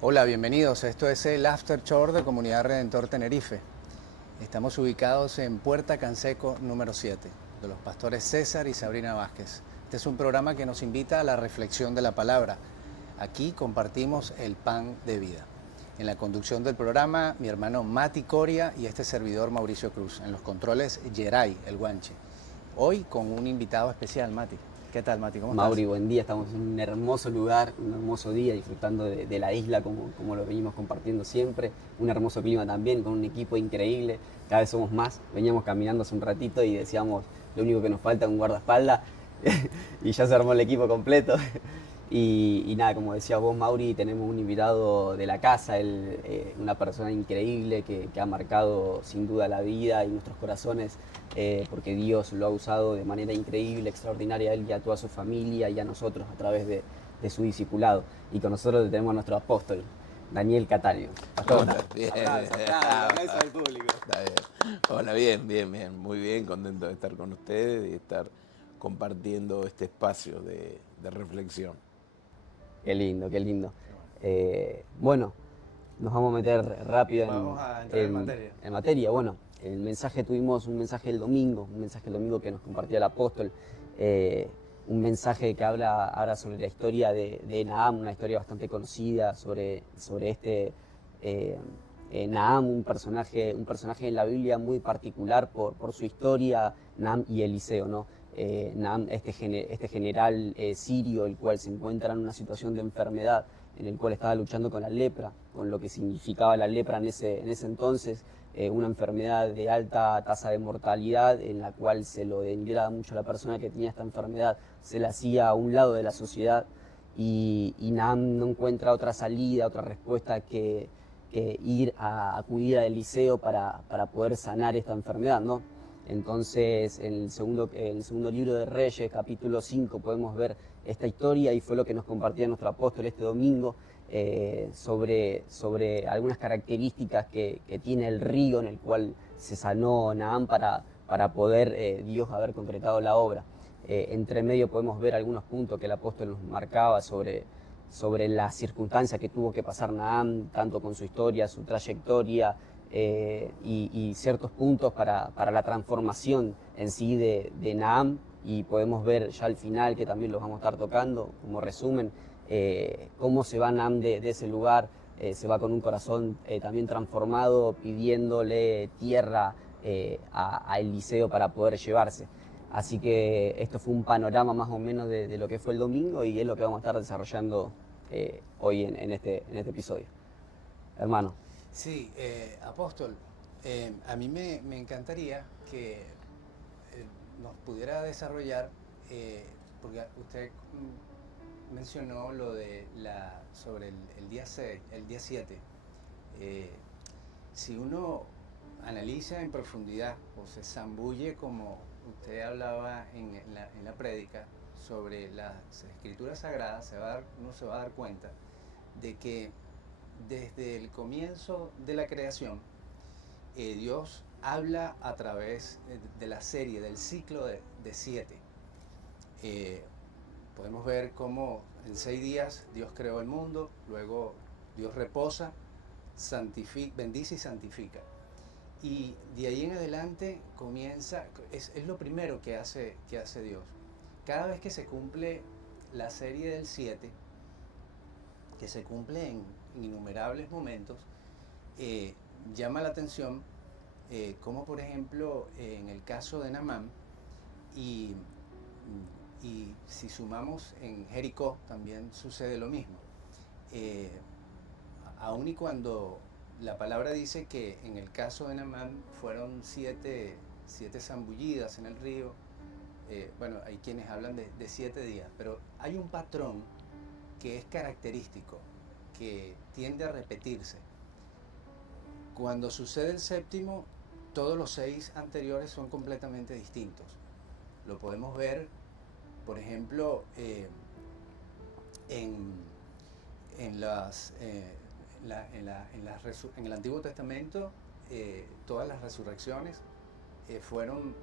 Hola, bienvenidos. Esto es el After Chore de Comunidad Redentor Tenerife. Estamos ubicados en Puerta Canseco número 7, de los pastores César y Sabrina Vázquez. Este es un programa que nos invita a la reflexión de la palabra. Aquí compartimos el pan de vida. En la conducción del programa, mi hermano Mati Coria y este servidor Mauricio Cruz. En los controles, Geray, el guanche. Hoy con un invitado especial, Mati. ¿Qué tal, Mati? ¿Cómo estás? Mauri, buen día. Estamos en un hermoso lugar, un hermoso día, disfrutando de la isla como lo venimos compartiendo siempre. Un hermoso clima también, con un equipo increíble. Cada vez somos más. Veníamos caminando hace un ratito y decíamos, lo único que nos falta es un guardaespaldas. Y ya se armó el equipo completo. Y nada, como decía vos, Mauri, tenemos un invitado de la casa, él, una persona increíble que ha marcado sin duda la vida y nuestros corazones, porque Dios lo ha usado de manera increíble, extraordinaria a él y a toda su familia y a nosotros a través de su discipulado. Y con nosotros tenemos a nuestro apóstol, Daniel Catalio. Pastor, Hola, bien. aplauso al público. Está bien. Hola, bien, bien, bien. Muy bien, contento de estar con ustedes y estar compartiendo este espacio de reflexión. Qué lindo, qué lindo. Bueno, nos vamos a meter rápido Vamos a entrar en materia. en materia. Bueno, el mensaje, tuvimos un mensaje el domingo que nos compartía el apóstol, eh, un mensaje que habla sobre la historia de Naham, una historia bastante conocida sobre eh, Naham, un personaje en la Biblia muy particular por su historia, Naham y Eliseo, ¿no? Naham, este general sirio, el cual se encuentra en una situación de enfermedad, en el cual estaba luchando con la lepra, con lo que significaba la lepra en ese entonces, una enfermedad de alta tasa de mortalidad, en la cual se lo denigraba mucho a la persona que tenía esta enfermedad, se la hacía a un lado de la sociedad, y Naham no encuentra otra salida, otra respuesta que ir a acudir a Eliseo para poder sanar esta enfermedad, ¿no? Entonces, en el segundo libro de Reyes, capítulo 5, podemos ver esta historia, y fue lo que nos compartía nuestro apóstol este domingo, sobre algunas características que tiene el río en el cual se sanó Naham para poder Dios haber concretado la obra. Entre medio podemos ver algunos puntos que el apóstol nos marcaba sobre las circunstancias que tuvo que pasar Naham, tanto con su historia, su trayectoria, y ciertos puntos para la transformación en sí de Naham, y podemos ver ya al final, que también los vamos a estar tocando como resumen, cómo se va Naham de ese lugar. Se va con un corazón también transformado, pidiéndole tierra a Eliseo para poder llevarse. Así que esto fue un panorama más o menos de lo que fue el domingo, y es lo que vamos a estar desarrollando hoy en este episodio. Hermano. Sí, Apóstol, a mí me encantaría que nos pudiera desarrollar, porque usted mencionó lo de sobre el día 6, el día 7. Eh, si uno analiza en profundidad o se zambulle como usted hablaba en la prédica sobre las escrituras sagradas, uno se va a dar cuenta de que desde el comienzo de la creación, Dios habla a través de la serie, del ciclo de 7. Eh, Podemos ver cómo en 6 días Dios creó el mundo, luego Dios reposa, bendice y santifica. Y de ahí en adelante comienza, es lo primero que hace Dios. Cada vez que se cumple la serie del 7, que se cumple en innumerables momentos, eh, llama la atención, como por ejemplo en el caso de Naamán, y, y si sumamos en Jericó también sucede lo mismo. Eh, Aun y cuando la palabra dice que en el caso de Naamán fueron siete zambullidas en el río, bueno, hay quienes hablan de 7 días, pero hay un patrón que es característico, que tiende a repetirse. Cuando sucede el séptimo, todos los 6 anteriores son completamente distintos. Lo podemos ver, por ejemplo, en, en, las, en el Antiguo Testamento. Todas las resurrecciones fueron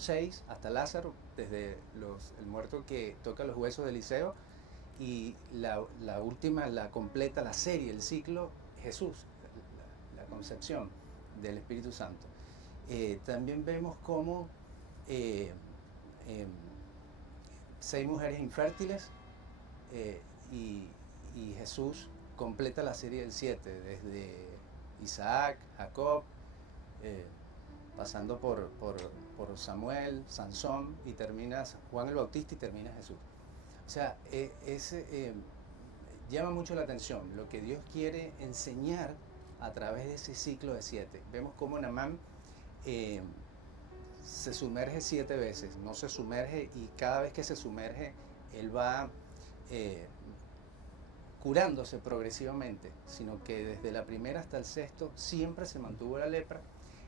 6, hasta Lázaro, desde el muerto que toca los huesos de Eliseo, y la última, la completa, la serie, el ciclo, Jesús, la concepción del Espíritu Santo. También vemos cómo eh, eh, 6 mujeres infértiles eh, y, y Jesús completa la serie del 7, desde Isaac, Jacob, eh, pasando por Samuel, Sansón, y termina Juan el Bautista y termina Jesús. O sea, llama mucho la atención lo que Dios quiere enseñar a través de ese ciclo de 7. Vemos cómo Naamán eh, se sumerge 7 veces, no se sumerge, y cada vez que se sumerge, él va eh, curándose progresivamente, sino que desde la primera hasta el sexto siempre se mantuvo la lepra.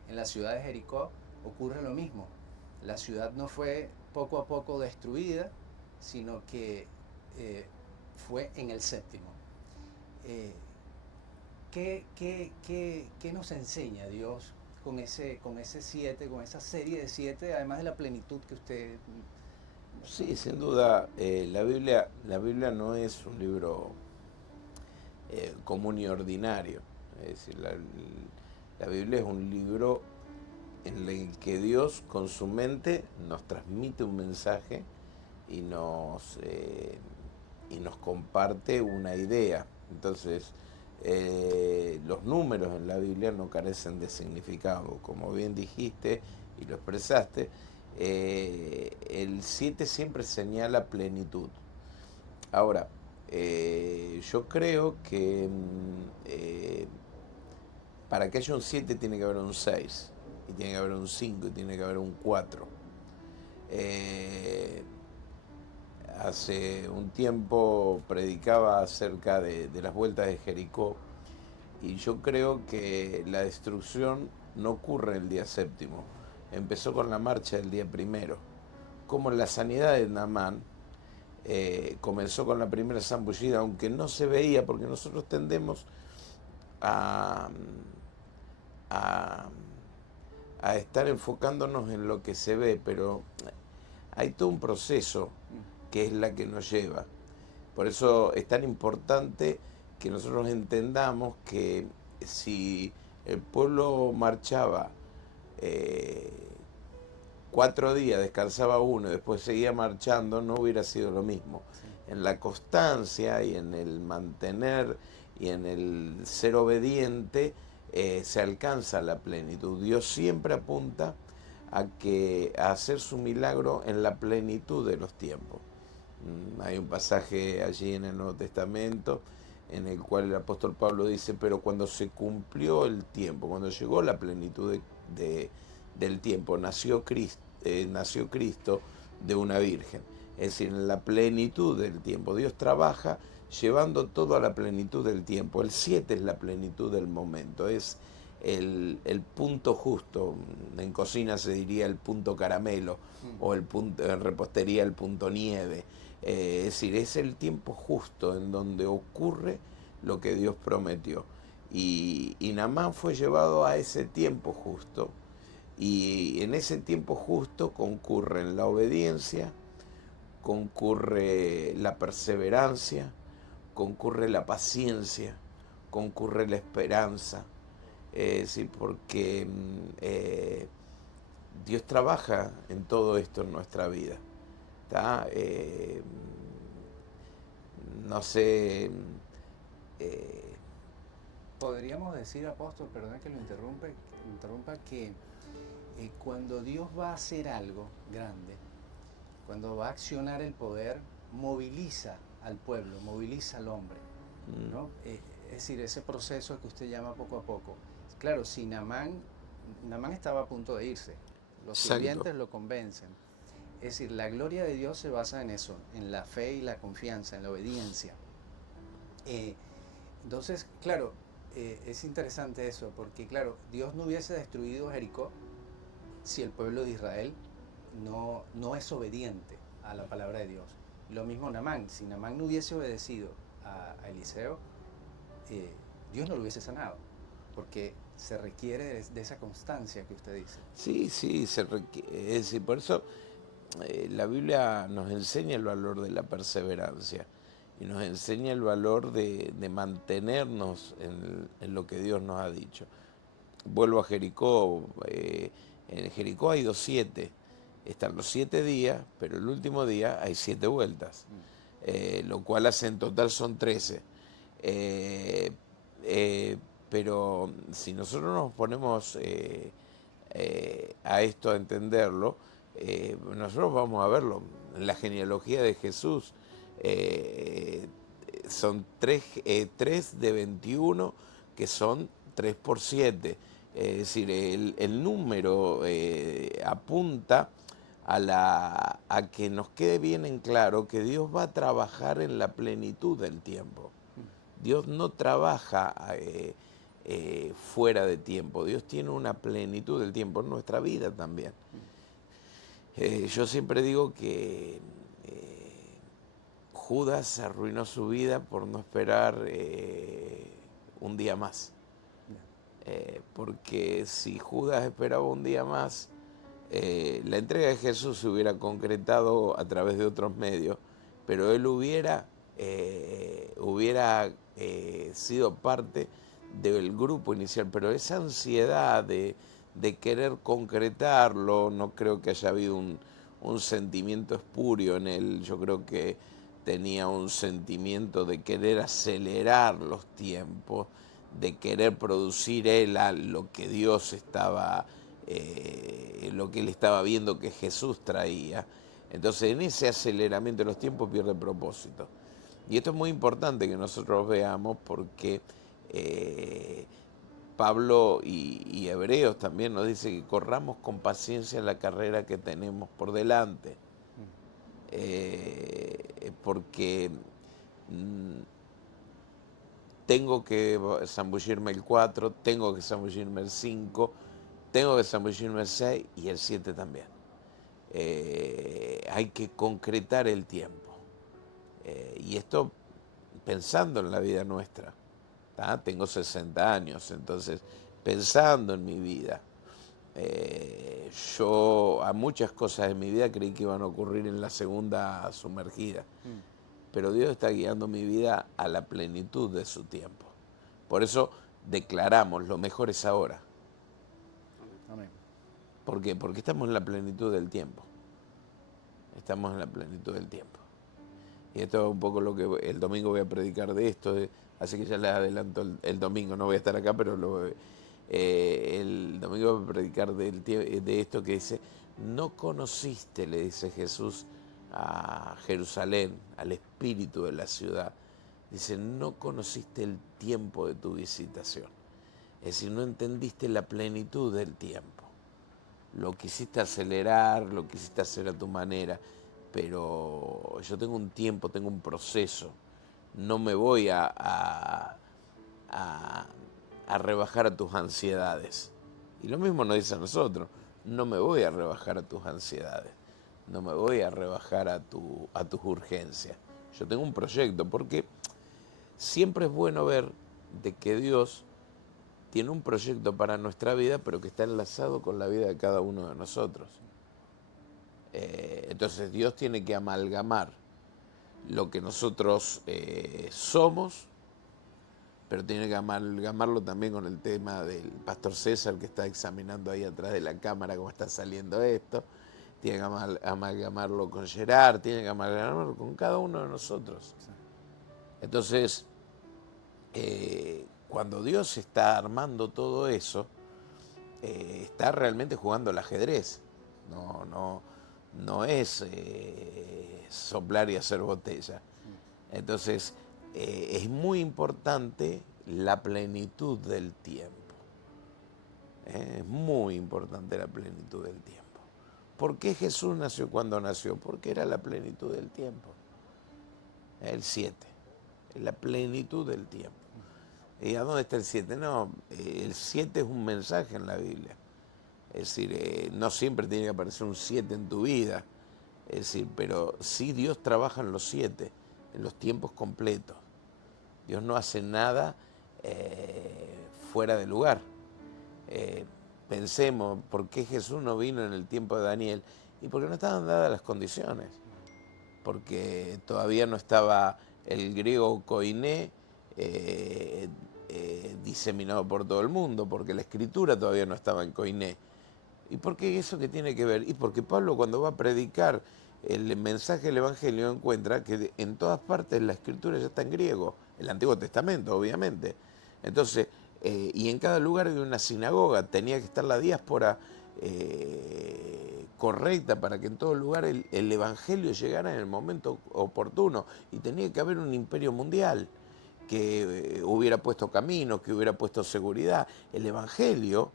En la ciudad de Jericó ocurre lo mismo. La ciudad no fue poco a poco destruida, sino que fue en el séptimo. Eh, ¿qué nos enseña Dios con ese 7, con esa serie de 7, además de la plenitud que usted... Sí, sin duda, la Biblia no es un libro común y ordinario. Es decir, la Biblia es un libro en el que Dios con su mente nos transmite un mensaje y nos comparte una idea. Entonces, los números en la Biblia no carecen de significado. Como bien dijiste y lo expresaste, el 7 siempre señala plenitud. Ahora, yo creo que para que haya un 7 tiene que haber un 6, y tiene que haber un 5, y tiene que haber un 4. Hace un tiempo predicaba acerca de las vueltas de Jericó, y yo creo que la destrucción no ocurre el día séptimo, empezó con la marcha del día primero, como la sanidad de Naamán comenzó con la primera zambullida, aunque no se veía, porque nosotros tendemos a, a, a estar enfocándonos en lo que se ve, pero hay todo un proceso que es la que nos lleva. Por eso es tan importante que nosotros entendamos que si el pueblo marchaba 4 días, descansaba uno y después seguía marchando, no hubiera sido lo mismo. Sí. En la constancia y en el mantener y en el ser obediente se alcanza la plenitud. Dios siempre apunta a hacer su milagro en la plenitud de los tiempos. Hay un pasaje allí en el Nuevo Testamento en el cual el apóstol Pablo dice: pero cuando se cumplió el tiempo, cuando llegó la plenitud del tiempo, nació Cristo de una virgen. Es decir, en la plenitud del tiempo. Dios trabaja llevando todo a la plenitud del tiempo. El 7 es la plenitud del momento, es el punto justo. En cocina se diría el punto caramelo, o en repostería el punto nieve. Es decir, es el tiempo justo en donde ocurre lo que Dios prometió. Y Naamán fue llevado a ese tiempo justo. Y en ese tiempo justo concurren la obediencia, concurre la perseverancia, concurre la paciencia, concurre la esperanza. Sí, porque Dios trabaja en todo esto en nuestra vida. ¿Tá? No sé. eh, Podríamos decir, apóstol, perdón que lo interrumpa, que cuando Dios va a hacer algo grande, cuando va a accionar el poder, moviliza al pueblo, moviliza al hombre, ¿no? Es decir, ese proceso que usted llama poco a poco. Claro, si Naamán estaba a punto de irse, los Exacto. sirvientes lo convencen. Es decir, la gloria de Dios se basa en eso, en la fe y la confianza, en la obediencia. Entonces, claro, es interesante eso, porque claro, Dios no hubiese destruido Jericó si el pueblo de Israel no es obediente a la palabra de Dios. Lo mismo Naamán, si Naamán no hubiese obedecido a Eliseo, Dios no lo hubiese sanado, porque se requiere de esa constancia que usted dice. Sí, sí, es decir, por eso la Biblia nos enseña el valor de la perseverancia. y nos enseña el valor de mantenernos en lo que Dios nos ha dicho. Vuelvo a Jericó, en Jericó hay 2:7, están los 7 días, pero el último día hay 7 vueltas, lo cual hace en total son 13. Eh, eh, pero si nosotros nos ponemos a esto a entenderlo, nosotros vamos a verlo. En la genealogía de Jesús son 3 de 21, que son 3 por 7. Es decir, el número apunta a que nos quede bien en claro que Dios va a trabajar en la plenitud del tiempo. Dios no trabaja fuera de tiempo. Dios tiene una plenitud del tiempo en nuestra vida también. Yo siempre digo que Judas arruinó su vida por no esperar un día más. Porque si Judas esperaba un día más, la entrega de Jesús se hubiera concretado a través de otros medios, pero él hubiera sido parte del grupo inicial. Pero esa ansiedad de querer concretarlo, no creo que haya habido un sentimiento espurio en él. Yo creo que tenía un sentimiento de querer acelerar los tiempos, de querer producir él a lo que Dios estaba, lo que él estaba viendo que Jesús traía. Entonces, en ese aceleramiento de los tiempos pierde propósito. Y esto es muy importante que nosotros veamos, porque Pablo y Hebreos también nos dice que corramos con paciencia la carrera que tenemos por delante. Porque tengo que zambullirme el 4, tengo que zambullirme el 5, tengo que zambullirme el 6 y el 7 también. Hay que concretar el tiempo. Y esto pensando en la vida nuestra. ¿Tá? Tengo 60 años, entonces pensando en mi vida. Yo a muchas cosas en mi vida creí que iban a ocurrir en la segunda sumergida. Pero Dios está guiando mi vida a la plenitud de su tiempo. Por eso declaramos, lo mejor es ahora. Amén. ¿Por qué? Porque estamos en la plenitud del tiempo. Estamos en la plenitud del tiempo. Y esto es un poco lo que el domingo voy a predicar de esto, así que ya les adelanto el domingo, no voy a estar acá, pero el domingo voy a predicar de esto que dice: no conociste, le dice Jesús a Jerusalén, al espíritu de la ciudad. Dice: no conociste el tiempo de tu visitación. Es decir, no entendiste la plenitud del tiempo. Lo quisiste acelerar, lo quisiste hacer a tu manera, pero yo tengo un tiempo, tengo un proceso. No me voy a rebajar a tus ansiedades. Y lo mismo nos dice a nosotros: no me voy a rebajar a tus ansiedades, no me voy a rebajar a tus urgencias. Yo tengo un proyecto, porque siempre es bueno ver de que Dios tiene un proyecto para nuestra vida, pero que está enlazado con la vida de cada uno de nosotros. Entonces Dios tiene que amalgamar lo que nosotros somos, pero tiene que amalgamarlo también con el tema del pastor César, que está examinando ahí atrás de la cámara cómo está saliendo esto. Tiene que amalgamarlo con Gerard, tiene que amalgamarlo con cada uno de nosotros. Entonces, cuando Dios está armando todo eso, está realmente jugando el ajedrez. No es soplar y hacer botella. Entonces, es muy importante la plenitud del tiempo. Es muy importante la plenitud del tiempo. ¿Por qué Jesús nació cuando nació? Porque era la plenitud del tiempo. El 7, la plenitud del tiempo. ¿Y a dónde está el 7? No, el 7 es un mensaje en la Biblia. Es decir, no siempre tiene que aparecer un 7 en tu vida. Es decir, pero sí Dios trabaja en los 7, en los tiempos completos. Dios no hace nada fuera de lugar. Pensemos, ¿por qué Jesús no vino en el tiempo de Daniel? Y porque no estaban dadas las condiciones. Porque todavía no estaba el griego koiné, diseminado por todo el mundo, porque la escritura todavía no estaba en koiné. ¿Y por qué eso qué tiene que ver? Y porque Pablo, cuando va a predicar el mensaje del Evangelio, encuentra que en todas partes la escritura ya está en griego, el Antiguo Testamento, obviamente. Entonces, y en cada lugar de una sinagoga tenía que estar la diáspora correcta para que en todo lugar el Evangelio llegara en el momento oportuno. Y tenía que haber un imperio mundial que hubiera puesto caminos, que hubiera puesto seguridad. El Evangelio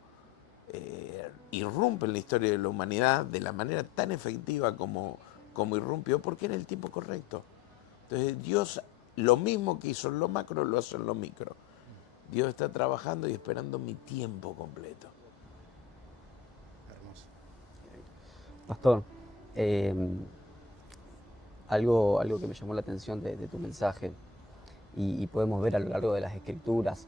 irrumpe en la historia de la humanidad de la manera tan efectiva como irrumpió, porque era el tiempo correcto. Entonces Dios, lo mismo que hizo en lo macro, lo hace en lo micro. Dios está trabajando y esperando mi tiempo completo. Hermoso. Pastor, eh, algo que me llamó la atención de tu mensaje, y podemos ver a lo largo de las escrituras,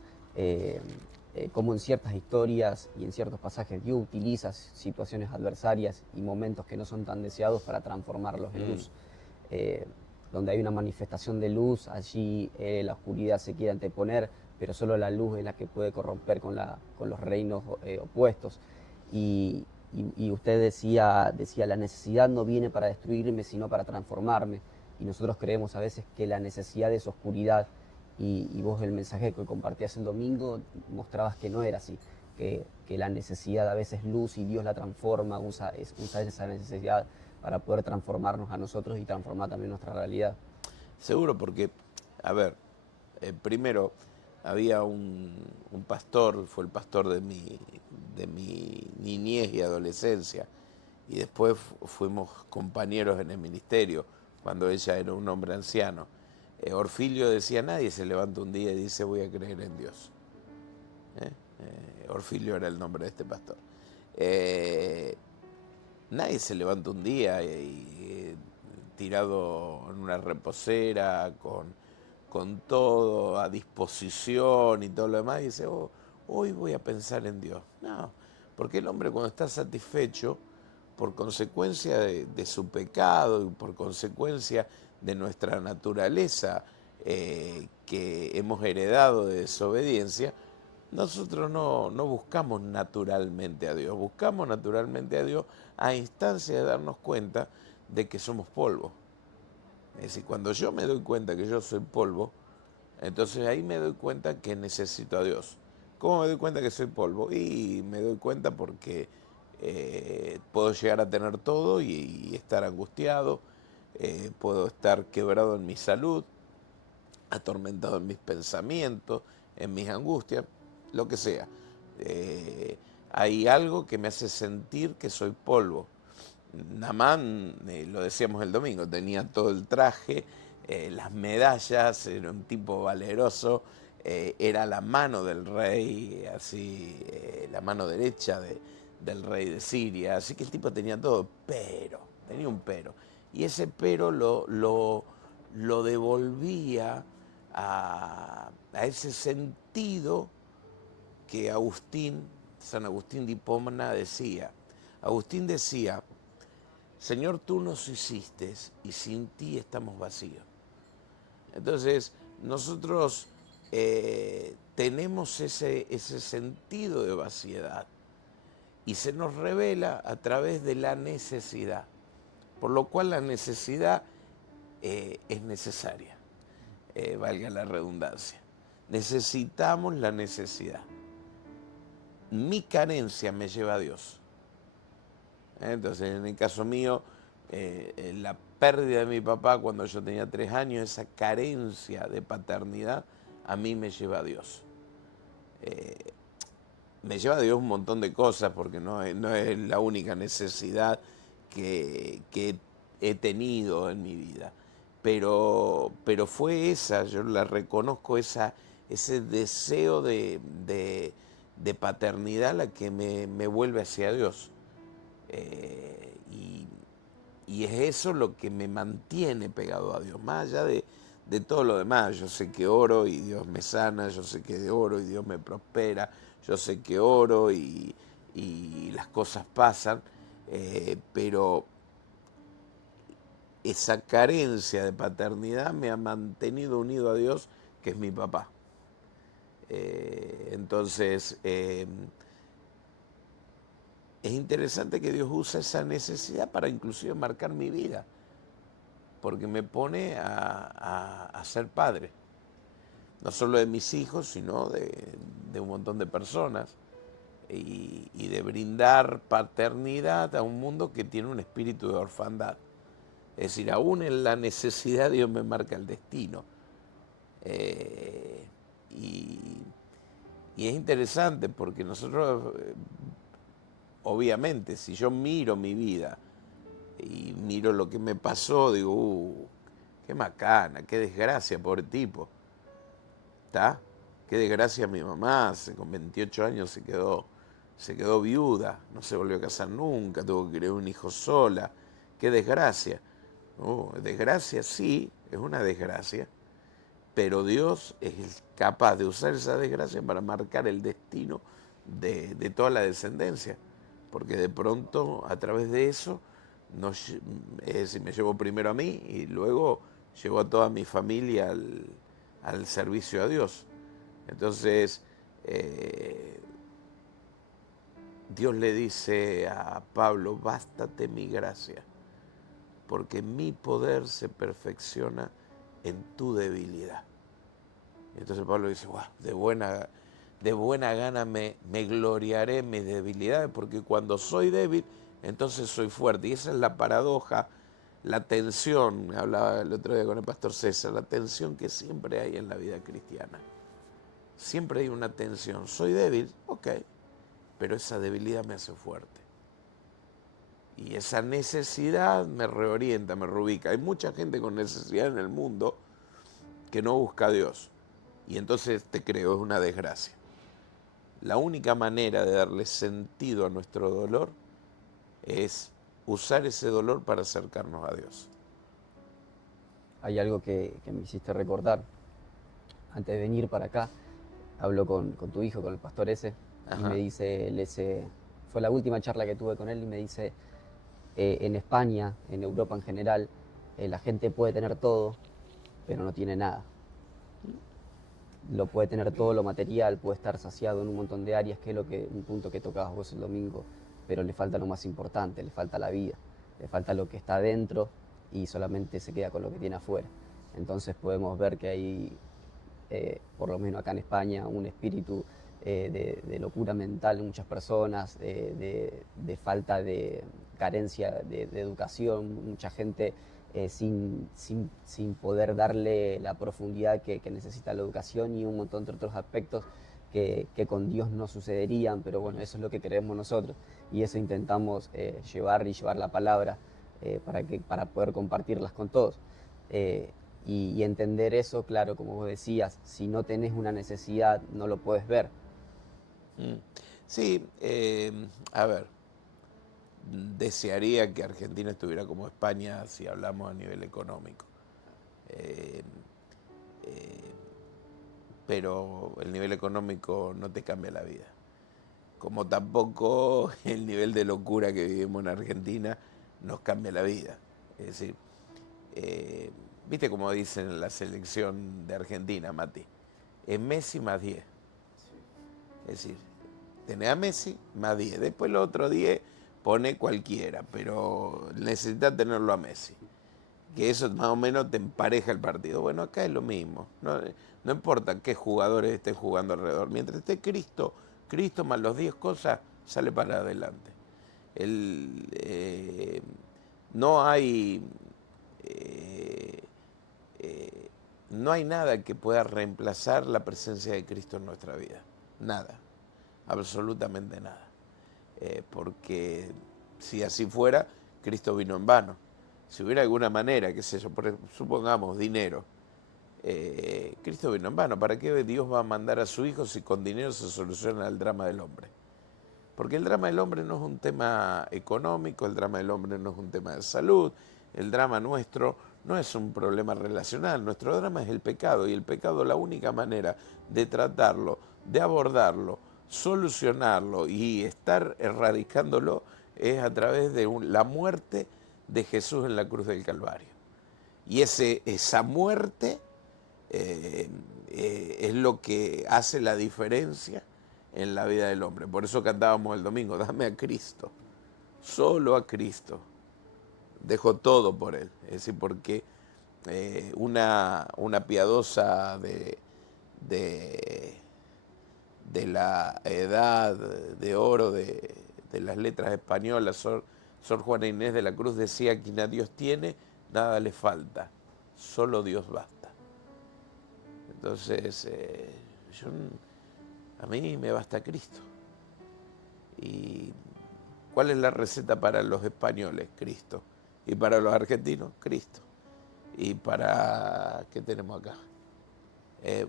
cómo en ciertas historias y en ciertos pasajes Dios utiliza situaciones adversarias y momentos que no son tan deseados para transformarlos en luz. Donde hay una manifestación de luz, allí la oscuridad se quiere anteponer, pero solo la luz es la que puede corromper con los reinos opuestos. Y usted decía, la necesidad no viene para destruirme, sino para transformarme. Y nosotros creemos a veces que la necesidad es oscuridad, y vos el mensaje que compartías el domingo mostrabas que no era así, que la necesidad a veces es luz y Dios la transforma, usa esa necesidad para poder transformarnos a nosotros y transformar también nuestra realidad. Seguro, porque, a ver, primero había un pastor, fue el pastor de mi niñez y adolescencia, y después fuimos compañeros en el ministerio, cuando ella era un hombre anciano. Orfilio decía, nadie se levanta un día y dice voy a creer en Dios. Orfilio era el nombre de este pastor. Nadie se levanta un día y tirado en una reposera, con todo a disposición y todo lo demás, y dice, oh, hoy voy a pensar en Dios. No, porque el hombre cuando está satisfecho, por consecuencia de su pecado y por consecuencia de nuestra naturaleza que hemos heredado de desobediencia, nosotros no buscamos naturalmente a Dios, buscamos naturalmente a Dios a instancia de darnos cuenta de que somos polvo. Es decir, cuando yo me doy cuenta que yo soy polvo, entonces ahí me doy cuenta que necesito a Dios. ¿Cómo me doy cuenta que soy polvo? Y me doy cuenta porque puedo llegar a tener todo y estar angustiado, puedo estar quebrado en mi salud, atormentado en mis pensamientos, en mis angustias, lo que sea. Hay algo que me hace sentir que soy polvo. Namán, lo decíamos el domingo, tenía todo el traje, las medallas, era un tipo valeroso, era la mano del rey, así, la mano derecha del rey de Siria, así que el tipo tenía todo, pero, tenía un pero. Y ese pero lo devolvía a ese sentido que San Agustín de Hipona decía. Agustín decía, Señor, tú nos hiciste y sin ti estamos vacíos. Entonces, nosotros tenemos ese sentido de vaciedad y se nos revela a través de la necesidad, por lo cual la necesidad es necesaria, valga la redundancia. Necesitamos la necesidad. Mi carencia me lleva a Dios. Entonces, en el caso mío, la pérdida de mi papá cuando yo tenía 3 años, esa carencia de paternidad, a mí me lleva a Dios. Me lleva a Dios un montón de cosas, porque no es la única necesidad que he tenido en mi vida. Pero fue esa, yo la reconozco, ese deseo de paternidad la que me vuelve hacia Dios. Y es eso lo que me mantiene pegado a Dios, más allá de todo lo demás. Yo sé que oro y Dios me sana, yo sé que oro y Dios me prospera, yo sé que oro y las cosas pasan, pero esa carencia de paternidad me ha mantenido unido a Dios, que es mi papá. Entonces, es interesante que Dios usa esa necesidad para inclusive marcar mi vida, porque me pone a ser padre, no solo de mis hijos, sino de un montón de personas, y de brindar paternidad a un mundo que tiene un espíritu de orfandad. Es decir, aún en la necesidad Dios me marca el destino. Y es interesante porque nosotros, obviamente, si yo miro mi vida y miro lo que me pasó, digo, qué macana, qué desgracia, pobre tipo. ¿Está? Qué desgracia mi mamá, con 28 años se quedó viuda, no se volvió a casar nunca, tuvo que criar un hijo sola. Qué desgracia. Desgracia sí, es una desgracia, pero Dios es capaz de usar esa desgracia para marcar el destino de toda la descendencia, porque de pronto a través de eso es decir, me llevó primero a mí y luego llevó a toda mi familia al servicio a Dios. Entonces, Dios le dice a Pablo, bástate mi gracia, porque mi poder se perfecciona en tu debilidad. Entonces Pablo dice, wow, de buena gana me gloriaré en mis debilidades, porque cuando soy débil, entonces soy fuerte. Y esa es la paradoja, la tensión, hablaba el otro día con el pastor César, la tensión que siempre hay en la vida cristiana. Siempre hay una tensión. Soy débil, ok, pero esa debilidad me hace fuerte. Y esa necesidad me reorienta, me reubica. Hay mucha gente con necesidad en el mundo que no busca a Dios. Y entonces te creo, es una desgracia. La única manera de darle sentido a nuestro dolor es usar ese dolor para acercarnos a Dios. Hay algo que me hiciste recordar. Antes de venir para acá, hablo con tu hijo, con el pastor ese, y Ajá. me dice, fue la última charla que tuve con él, y me dice, en España, en Europa en general, la gente puede tener todo, pero no tiene nada. Lo puede tener todo lo material, puede estar saciado en un montón de áreas, que es un punto que tocabas vos el domingo, pero le falta lo más importante, le falta la vida, le falta lo que está dentro y solamente se queda con lo que tiene afuera. Entonces podemos ver que hay, por lo menos acá en España, un espíritu de locura mental en muchas personas, de falta de carencia de educación, mucha gente sin poder darle la profundidad que necesita la educación, y un montón de otros aspectos que con Dios no sucederían, pero bueno, eso es lo que creemos nosotros, y eso intentamos llevar la palabra para poder compartirlas con todos. Y entender eso, claro, como vos decías, si no tenés una necesidad, no lo puedes ver. Sí, a ver, desearía que Argentina estuviera como España si hablamos a nivel económico. Eh, eh, pero el nivel económico no te cambia la vida. Como tampoco el nivel de locura que vivimos en Argentina nos cambia la vida. Es decir, viste como dicen en la selección de Argentina, Mati, es Messi más 10. Es decir, tenés a Messi más 10. Después los otros 10 pone cualquiera, pero necesitas tenerlo a Messi. Que eso más o menos te empareja el partido. Bueno, acá es lo mismo. No importa qué jugadores estén jugando alrededor. Mientras esté Cristo más los 10 cosas, sale para adelante. No hay... no hay nada que pueda reemplazar la presencia de Cristo en nuestra vida. Nada. Absolutamente nada. Porque si así fuera, Cristo vino en vano. Si hubiera alguna manera, qué sé yo, supongamos dinero, Cristo vino en vano. ¿Para qué Dios va a mandar a su Hijo si con dinero se soluciona el drama del hombre? Porque el drama del hombre no es un tema económico, el drama del hombre no es un tema de salud, el drama nuestro no es un problema relacional, nuestro drama es el pecado, y el pecado, la única manera de tratarlo, de abordarlo, solucionarlo y estar erradicándolo es a través de la muerte de Jesús en la cruz del Calvario. Y esa muerte es lo que hace la diferencia en la vida del hombre. Por eso cantábamos el domingo, dame a Cristo, solo a Cristo. Dejo todo por Él. Es decir, porque una piadosa de, de la edad de oro de las letras españolas, Sor Juana Inés de la Cruz, decía: quien a Dios tiene, nada le falta, solo Dios basta. Entonces, a mí me basta Cristo. ¿Y cuál es la receta para los españoles? Cristo. Y para los argentinos, Cristo. Y para, ¿qué tenemos acá?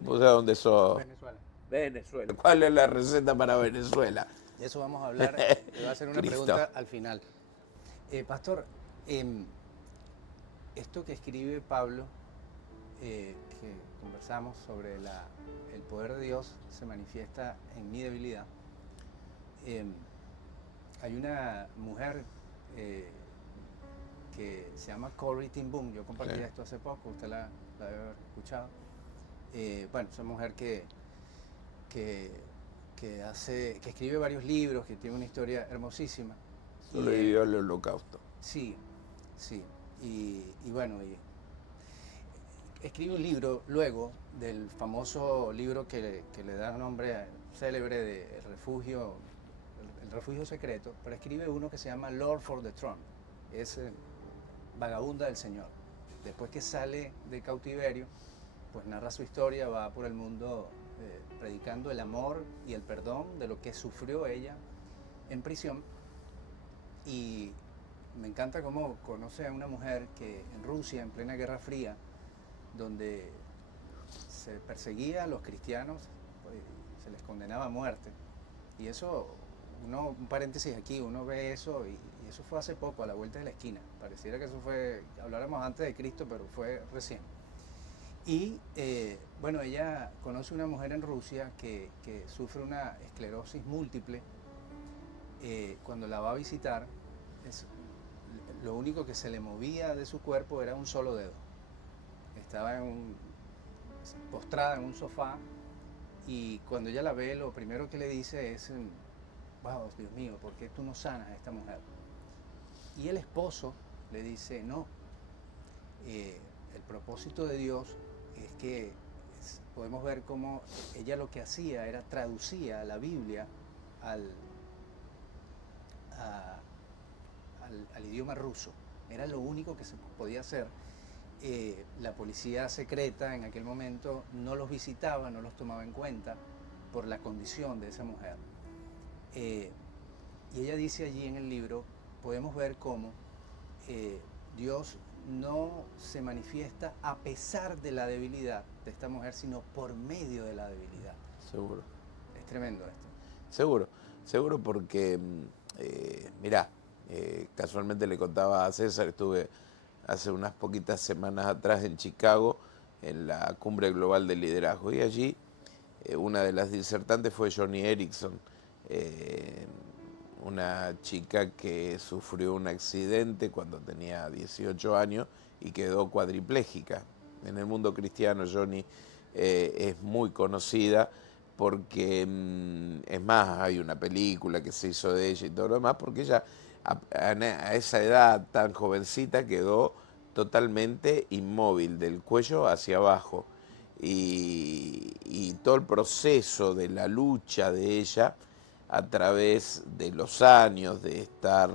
¿Vos sabés dónde sos? Venezuela. Venezuela. ¿Cuál es la receta para Venezuela? De eso vamos a hablar. Le voy a hacer una Cristo. pregunta al final. Pastor, esto que escribe Pablo, que conversamos sobre el poder de Dios se manifiesta en mi debilidad. Hay una mujer que se llama Corrie ten Boom. Yo compartí esto hace poco, usted la debe haber escuchado. Bueno, es una mujer que escribe varios libros, que tiene una historia hermosísima. Sobrevivió al Holocausto. Sí, sí. Y bueno, escribe un libro luego del famoso libro que le da nombre célebre de el refugio secreto, pero escribe uno que se llama Lord for the Throne. Es vagabunda del Señor. Después que sale de cautiverio, pues narra su historia, va por el mundo predicando el amor y el perdón de lo que sufrió ella en prisión. Y me encanta cómo conoce a una mujer que en Rusia, en plena Guerra Fría, donde se perseguía a los cristianos, pues, se les condenaba a muerte. Y eso, un paréntesis aquí, uno ve eso y eso fue hace poco, a la vuelta de la esquina. Pareciera que eso fue, habláramos antes de Cristo, pero fue recién. Y bueno, ella conoce una mujer en Rusia que sufre una esclerosis múltiple. Cuando la va a visitar, lo único que se le movía de su cuerpo era un solo dedo. Estaba postrada en un sofá y cuando ella la ve, lo primero que le dice es: wow, Dios mío, ¿por qué tú no sanas a esta mujer? Y el esposo le dice: no, el propósito de Dios es que podemos ver cómo ella lo que hacía era traducía la Biblia al idioma ruso. Era lo único que se podía hacer. La policía secreta en aquel momento no los visitaba, no los tomaba en cuenta por la condición de esa mujer. Y ella dice allí en el libro, podemos ver cómo Dios no se manifiesta a pesar de la debilidad de esta mujer, sino por medio de la debilidad. Seguro. Es tremendo esto. Seguro porque, mirá, casualmente le contaba a César, estuve hace unas poquitas semanas atrás en Chicago, en la Cumbre Global de Liderazgo, y allí una de las disertantes fue Joni Eareckson, una chica que sufrió un accidente cuando tenía 18 años y quedó cuadriplégica. En el mundo cristiano Joni es muy conocida porque, es más, hay una película que se hizo de ella y todo lo demás, porque ella a esa edad tan jovencita quedó totalmente inmóvil, del cuello hacia abajo. Y todo el proceso de la lucha de ella a través de los años de estar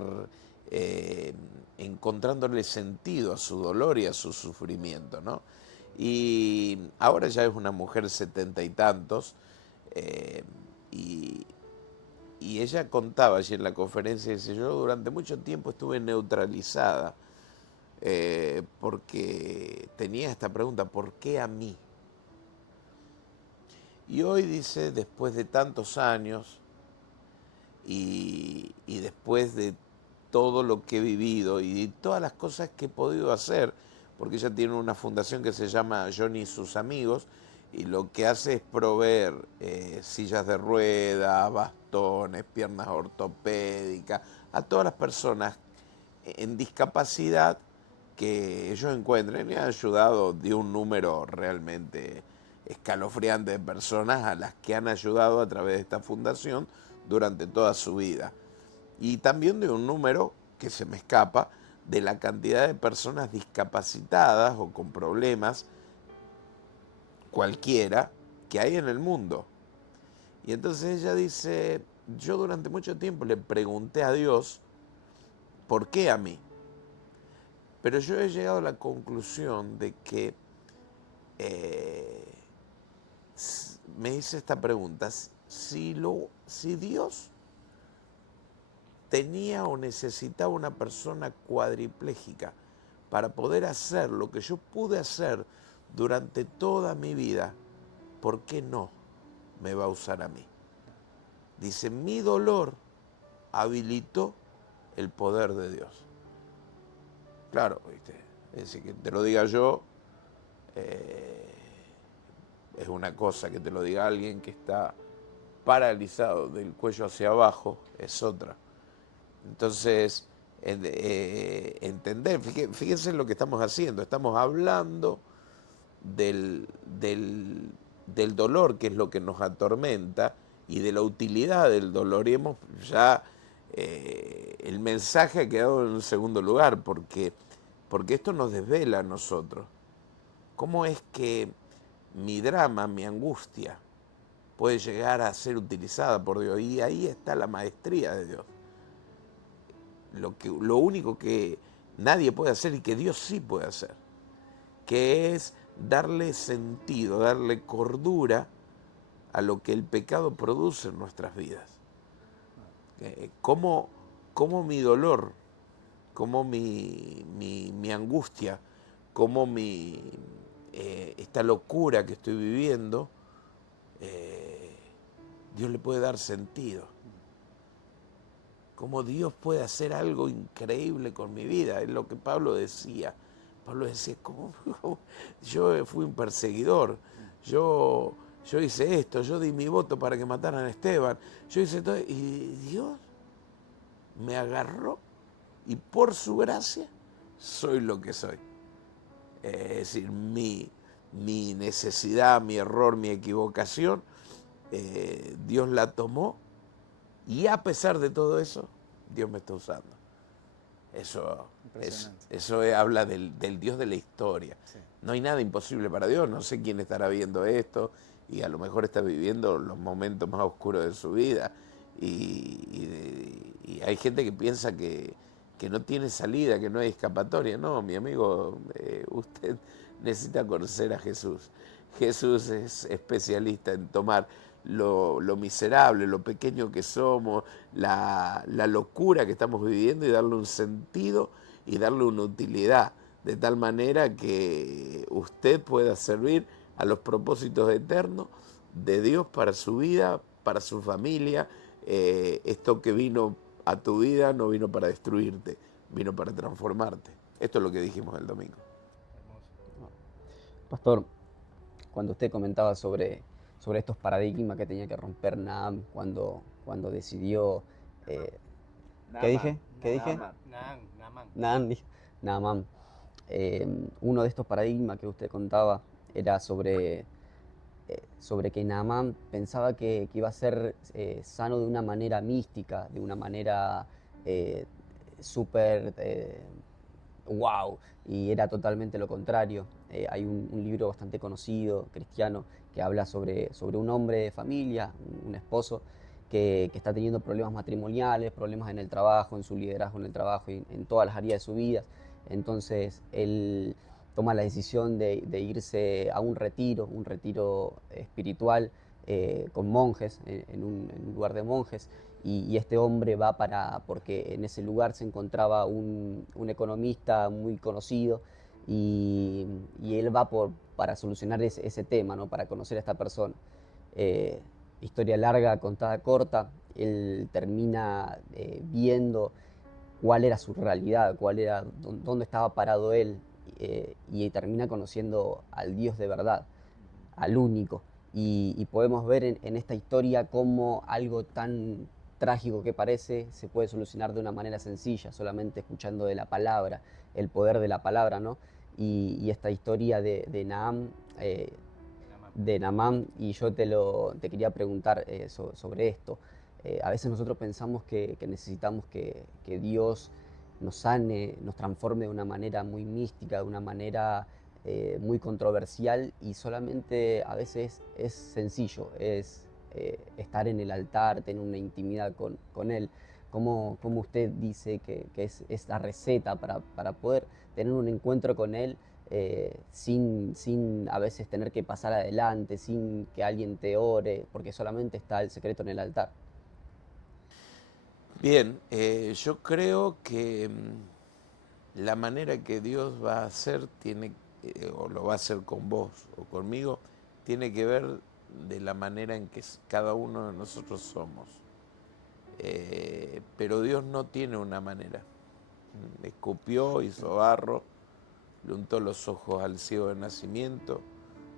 encontrándole sentido a su dolor y a su sufrimiento, ¿no? Y ahora ya es una mujer 70 y tantos, y ella contaba allí en la conferencia, dice: yo durante mucho tiempo estuve neutralizada porque tenía esta pregunta: ¿por qué a mí? Y hoy, dice, después de tantos años y después de todo lo que he vivido y de todas las cosas que he podido hacer, porque ella tiene una fundación que se llama Joni y sus amigos, y lo que hace es proveer sillas de rueda, bastones, piernas ortopédicas, a todas las personas en discapacidad que ellos encuentren, y han ayudado de un número realmente escalofriante de personas a las que han ayudado a través de esta fundación durante toda su vida. Y también de un número que se me escapa de la cantidad de personas discapacitadas o con problemas cualquiera que hay en el mundo. Y entonces ella dice, yo durante mucho tiempo le pregunté a Dios, ¿por qué a mí? Pero yo he llegado a la conclusión de que me hice esta pregunta, si Dios tenía o necesitaba una persona cuadripléjica para poder hacer lo que yo pude hacer durante toda mi vida, ¿por qué no me va a usar a mí? Dice, mi dolor habilitó el poder de Dios. Claro, ¿viste? Es decir, que te lo diga yo es una cosa, que te lo diga alguien que está paralizado del cuello hacia abajo es otra. Entonces, entender, fíjense en lo que estamos haciendo, estamos hablando del dolor, que es lo que nos atormenta, y de la utilidad del dolor, y hemos ya, el mensaje ha quedado en un segundo lugar, porque esto nos desvela a nosotros. ¿Cómo es que mi drama, mi angustia, puede llegar a ser utilizada por Dios? Y ahí está la maestría de Dios. Lo único que nadie puede hacer y que Dios sí puede hacer, que es darle sentido, darle cordura a lo que el pecado produce en nuestras vidas. Cómo mi dolor, cómo mi angustia, cómo esta locura que estoy viviendo, Dios le puede dar sentido. Cómo Dios puede hacer algo increíble con mi vida, es lo que Pablo decía. Pablo decía, ¿cómo? Yo fui un perseguidor, yo hice esto, yo di mi voto para que mataran a Esteban, yo hice todo, y Dios me agarró y por su gracia soy lo que soy. Es decir, mi necesidad, mi error, mi equivocación, Dios la tomó. Y a pesar de todo eso, Dios me está usando. Eso habla del Dios de la historia. Sí. No hay nada imposible para Dios. No sé quién estará viendo esto y a lo mejor está viviendo los momentos más oscuros de su vida. Y hay gente que piensa que no tiene salida, que no hay escapatoria. No, mi amigo, usted necesita conocer a Jesús. Jesús es especialista en tomar lo miserable, lo pequeño que somos, la locura que estamos viviendo, y darle un sentido y darle una utilidad, de tal manera que usted pueda servir a los propósitos eternos de Dios para su vida, para su familia. Esto que vino a tu vida no vino para destruirte, vino para transformarte. Esto es lo que dijimos el domingo. Pastor, cuando usted comentaba sobre estos paradigmas que tenía que romper Nahum cuando decidió... ¿Qué dije? Naaman. Uno de estos paradigmas que usted contaba era sobre que Naaman pensaba que iba a ser sano de una manera mística, de una manera súper wow, y era totalmente lo contrario. Hay un libro bastante conocido, cristiano, que habla sobre un hombre de familia, un esposo, que está teniendo problemas matrimoniales, problemas en el trabajo, en su liderazgo en el trabajo y en todas las áreas de su vida. Entonces él toma la decisión de irse a un retiro espiritual con monjes, en un lugar de monjes. Y este hombre va porque en ese lugar se encontraba un economista muy conocido, y él va para solucionar ese tema, ¿no? Para conocer a esta persona. Historia larga, contada corta, él termina viendo cuál era su realidad, dónde estaba parado él, y termina conociendo al Dios de verdad, al único. Y podemos ver en esta historia cómo algo tan trágico que parece, se puede solucionar de una manera sencilla, solamente escuchando de la palabra, el poder de la palabra, ¿no? Y esta historia de Naam, de Naamán, y yo te quería preguntar sobre esto. A veces nosotros pensamos que necesitamos que Dios nos sane, nos transforme de una manera muy mística, de una manera muy controversial, y solamente a veces es sencillo, es estar en el altar, tener una intimidad con Él. ¿Cómo usted dice que es la receta para poder tener un encuentro con Él sin a veces tener que pasar adelante, sin que alguien te ore, porque solamente está el secreto en el altar? Bien, yo creo que la manera que Dios va a hacer o lo va a hacer con vos o conmigo, tiene que ver de la manera en que cada uno de nosotros somos. Pero Dios no tiene una manera. Escupió, hizo barro, le untó los ojos al ciego de nacimiento,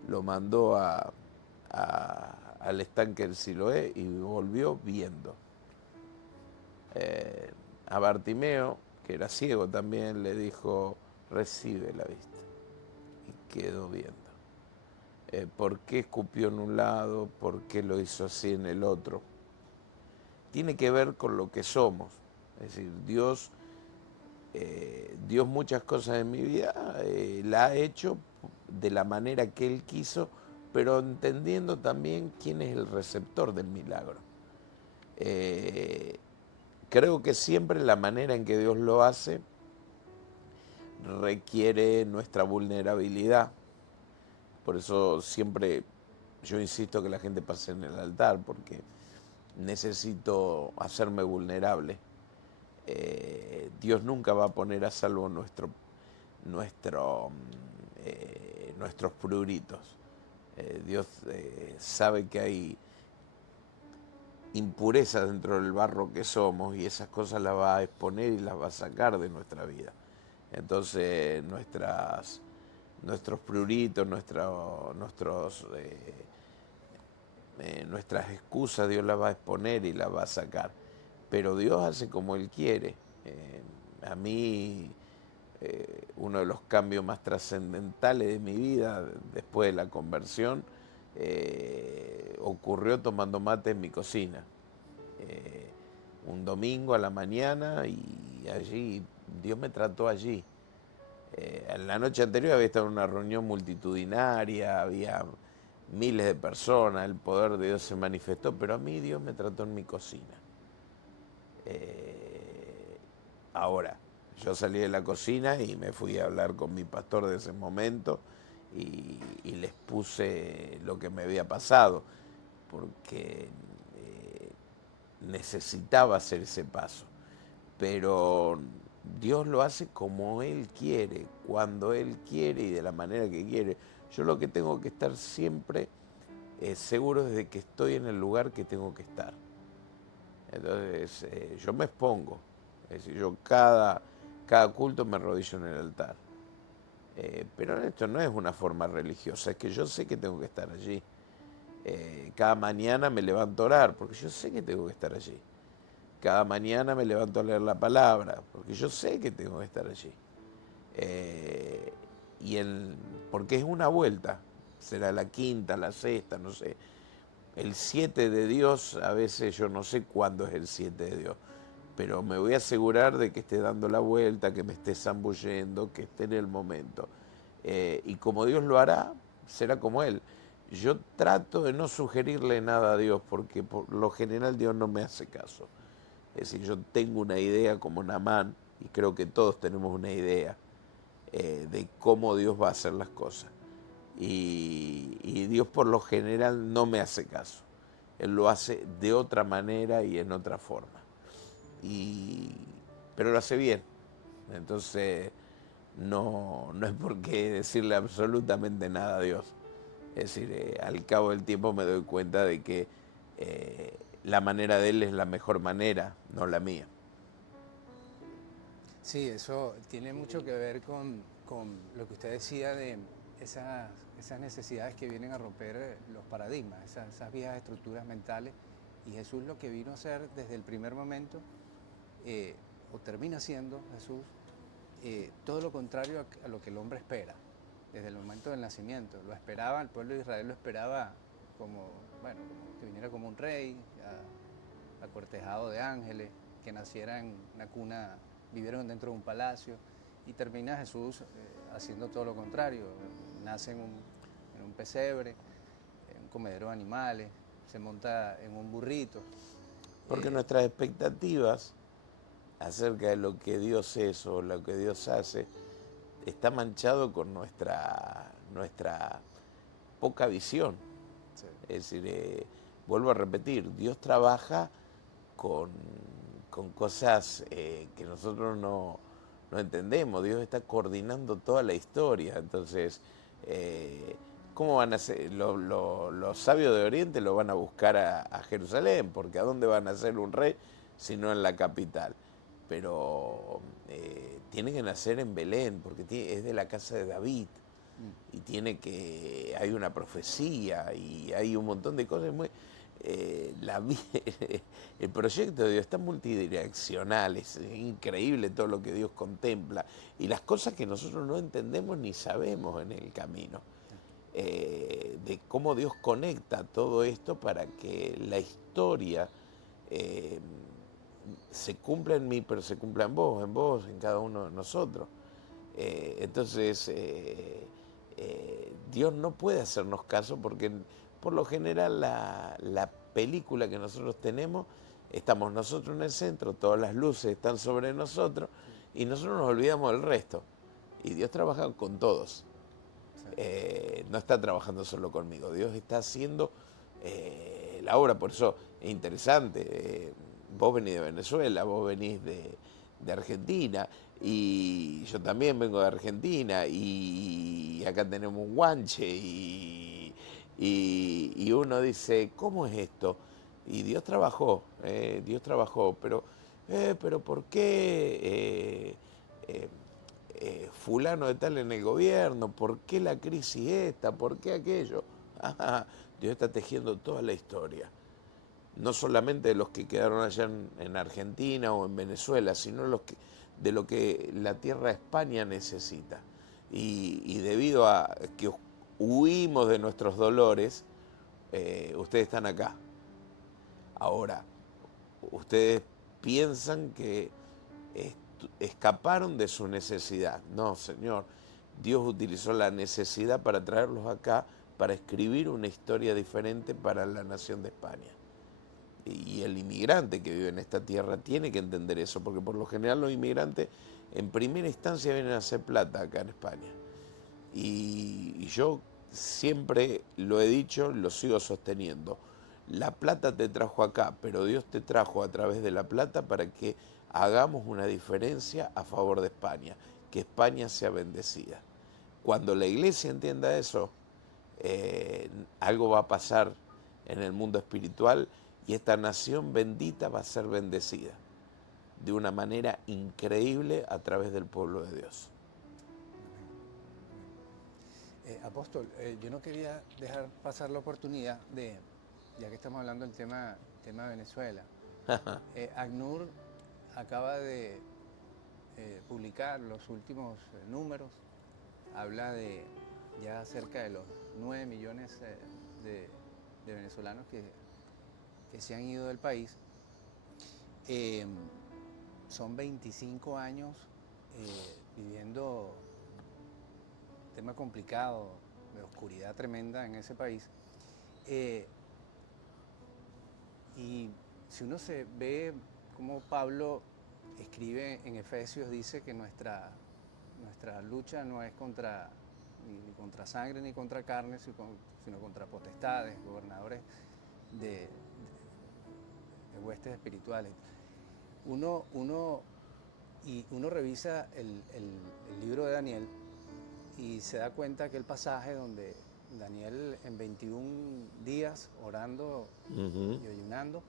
lo mandó al estanque del Siloé y volvió viendo. A Bartimeo, que era ciego también, le dijo, recibe la vista. Y quedó viendo. ¿Por qué escupió en un lado? ¿Por qué lo hizo así en el otro? Tiene que ver con lo que somos. Es decir, Dios muchas cosas en mi vida la ha hecho de la manera que Él quiso, pero entendiendo también quién es el receptor del milagro. Creo que siempre la manera en que Dios lo hace requiere nuestra vulnerabilidad. Por eso siempre yo insisto que la gente pase en el altar, porque necesito hacerme vulnerable. Dios nunca va a poner a salvo nuestros pruritos. Dios sabe que hay impurezas dentro del barro que somos y esas cosas las va a exponer y las va a sacar de nuestra vida. Entonces nuestros pruritos, nuestras excusas Dios las va a exponer y las va a sacar. Pero Dios hace como Él quiere. A mí, uno de los cambios más trascendentales de mi vida después de la conversión ocurrió tomando mate en mi cocina. Un domingo a la mañana y allí, Dios me trató allí. En la noche anterior había estado en una reunión multitudinaria, había miles de personas, el poder de Dios se manifestó, pero a mí Dios me trató en mi cocina. Ahora, yo salí de la cocina y me fui a hablar con mi pastor de ese momento y les puse lo que me había pasado, porque necesitaba hacer ese paso. Pero Dios lo hace como Él quiere, cuando Él quiere y de la manera que quiere. Yo lo que tengo que estar siempre seguro es de que estoy en el lugar que tengo que estar. Entonces yo me expongo, es decir, yo cada culto me arrodillo en el altar. Pero esto no es una forma religiosa, es que yo sé que tengo que estar allí. Cada mañana me levanto a orar, porque yo sé que tengo que estar allí. Cada mañana me levanto a leer la palabra, porque yo sé que tengo que estar allí. Eh, Porque es una vuelta, será la quinta, la sexta, no sé. El 7 de Dios, a veces yo no sé cuándo es el 7 de Dios, pero me voy a asegurar de que esté dando la vuelta, que me esté zambullendo, que esté en el momento. Y como Dios lo hará, será como Él. Yo trato de no sugerirle nada a Dios, porque por lo general Dios no me hace caso. Es decir, yo tengo una idea como Naamán, y creo que todos tenemos una idea de cómo Dios va a hacer las cosas. Y Dios por lo general no me hace caso. Él lo hace de otra manera y en otra forma. Pero lo hace bien. Entonces no es por qué decirle absolutamente nada a Dios. Es decir, al cabo del tiempo me doy cuenta de que la manera de Él es la mejor manera, no la mía. Sí, eso tiene mucho que ver con lo que usted decía de esas necesidades que vienen a romper los paradigmas, esas viejas estructuras mentales Y Jesús lo que vino a hacer desde el primer momento, o termina siendo Jesús, todo lo contrario a lo que el hombre espera, desde el momento del nacimiento. Lo esperaba, el pueblo de Israel lo esperaba como, bueno, como que viniera como un rey, acortejado de ángeles, que naciera en una cuna, vivieron dentro de un palacio, y termina Jesús haciendo todo lo contrario. Nace en un pesebre, en un comedero de animales, se monta en un burrito. Porque nuestras expectativas acerca de lo que Dios es o lo que Dios hace está manchado con nuestra poca visión. Sí. Es decir, vuelvo a repetir, Dios trabaja con, con cosas que nosotros no entendemos. Dios está coordinando toda la historia. Entonces, ¿cómo van a ser? Los sabios de Oriente lo van a buscar a Jerusalén, porque ¿a dónde van a ser un rey si no en la capital? Pero tiene que nacer en Belén, porque es de la casa de David. Y hay una profecía y hay un montón de cosas muy... el proyecto de Dios está multidireccional, es increíble todo lo que Dios contempla y las cosas que nosotros no entendemos ni sabemos en el camino, de cómo Dios conecta todo esto para que la historia eh, se cumpla en mí, pero se cumpla en vos, en cada uno de nosotros. Entonces, Dios no puede hacernos caso porque por lo general la película que nosotros tenemos, estamos nosotros en el centro, todas las luces están sobre nosotros y nosotros nos olvidamos del resto. Y Dios trabaja con todos. No está trabajando solo conmigo, Dios está haciendo la obra, por eso es interesante. Vos venís de Venezuela, vos venís de Argentina y yo también vengo de Argentina y acá tenemos un guanche y uno dice, ¿cómo es esto? Y Dios trabajó, pero ¿por qué fulano de tal en el gobierno? ¿Por qué la crisis esta? ¿Por qué aquello? Dios está tejiendo toda la historia. No solamente de los que quedaron allá en Argentina o en Venezuela, sino de lo que la tierra de España necesita. Y debido a que huimos de nuestros dolores, ustedes están acá. Ahora, ustedes piensan que escaparon de su necesidad. No, Señor, Dios utilizó la necesidad para traerlos acá, para escribir una historia diferente para la nación de España. Y el inmigrante que vive en esta tierra tiene que entender eso, porque por lo general los inmigrantes en primera instancia vienen a hacer plata acá en España. Y yo siempre lo he dicho, lo sigo sosteniendo. La plata te trajo acá, pero Dios te trajo a través de la plata para que hagamos una diferencia a favor de España, que España sea bendecida. Cuando la iglesia entienda eso, algo va a pasar en el mundo espiritual y esta nación bendita va a ser bendecida de una manera increíble a través del pueblo de Dios. Apóstol, yo no quería dejar pasar la oportunidad de, ya que estamos hablando del tema de Venezuela, ACNUR acaba de publicar los últimos números, habla de ya cerca de los 9 millones de venezolanos que se han ido del país. Son 25 años viviendo un tema complicado, de oscuridad tremenda en ese país. Y si uno se ve como Pablo escribe en Efesios, dice que nuestra lucha no es ni contra sangre ni contra carne, sino contra potestades, gobernadores de huestes espirituales. Uno revisa el libro de Daniel y se da cuenta que el pasaje donde Daniel en 21 días orando y ayunando,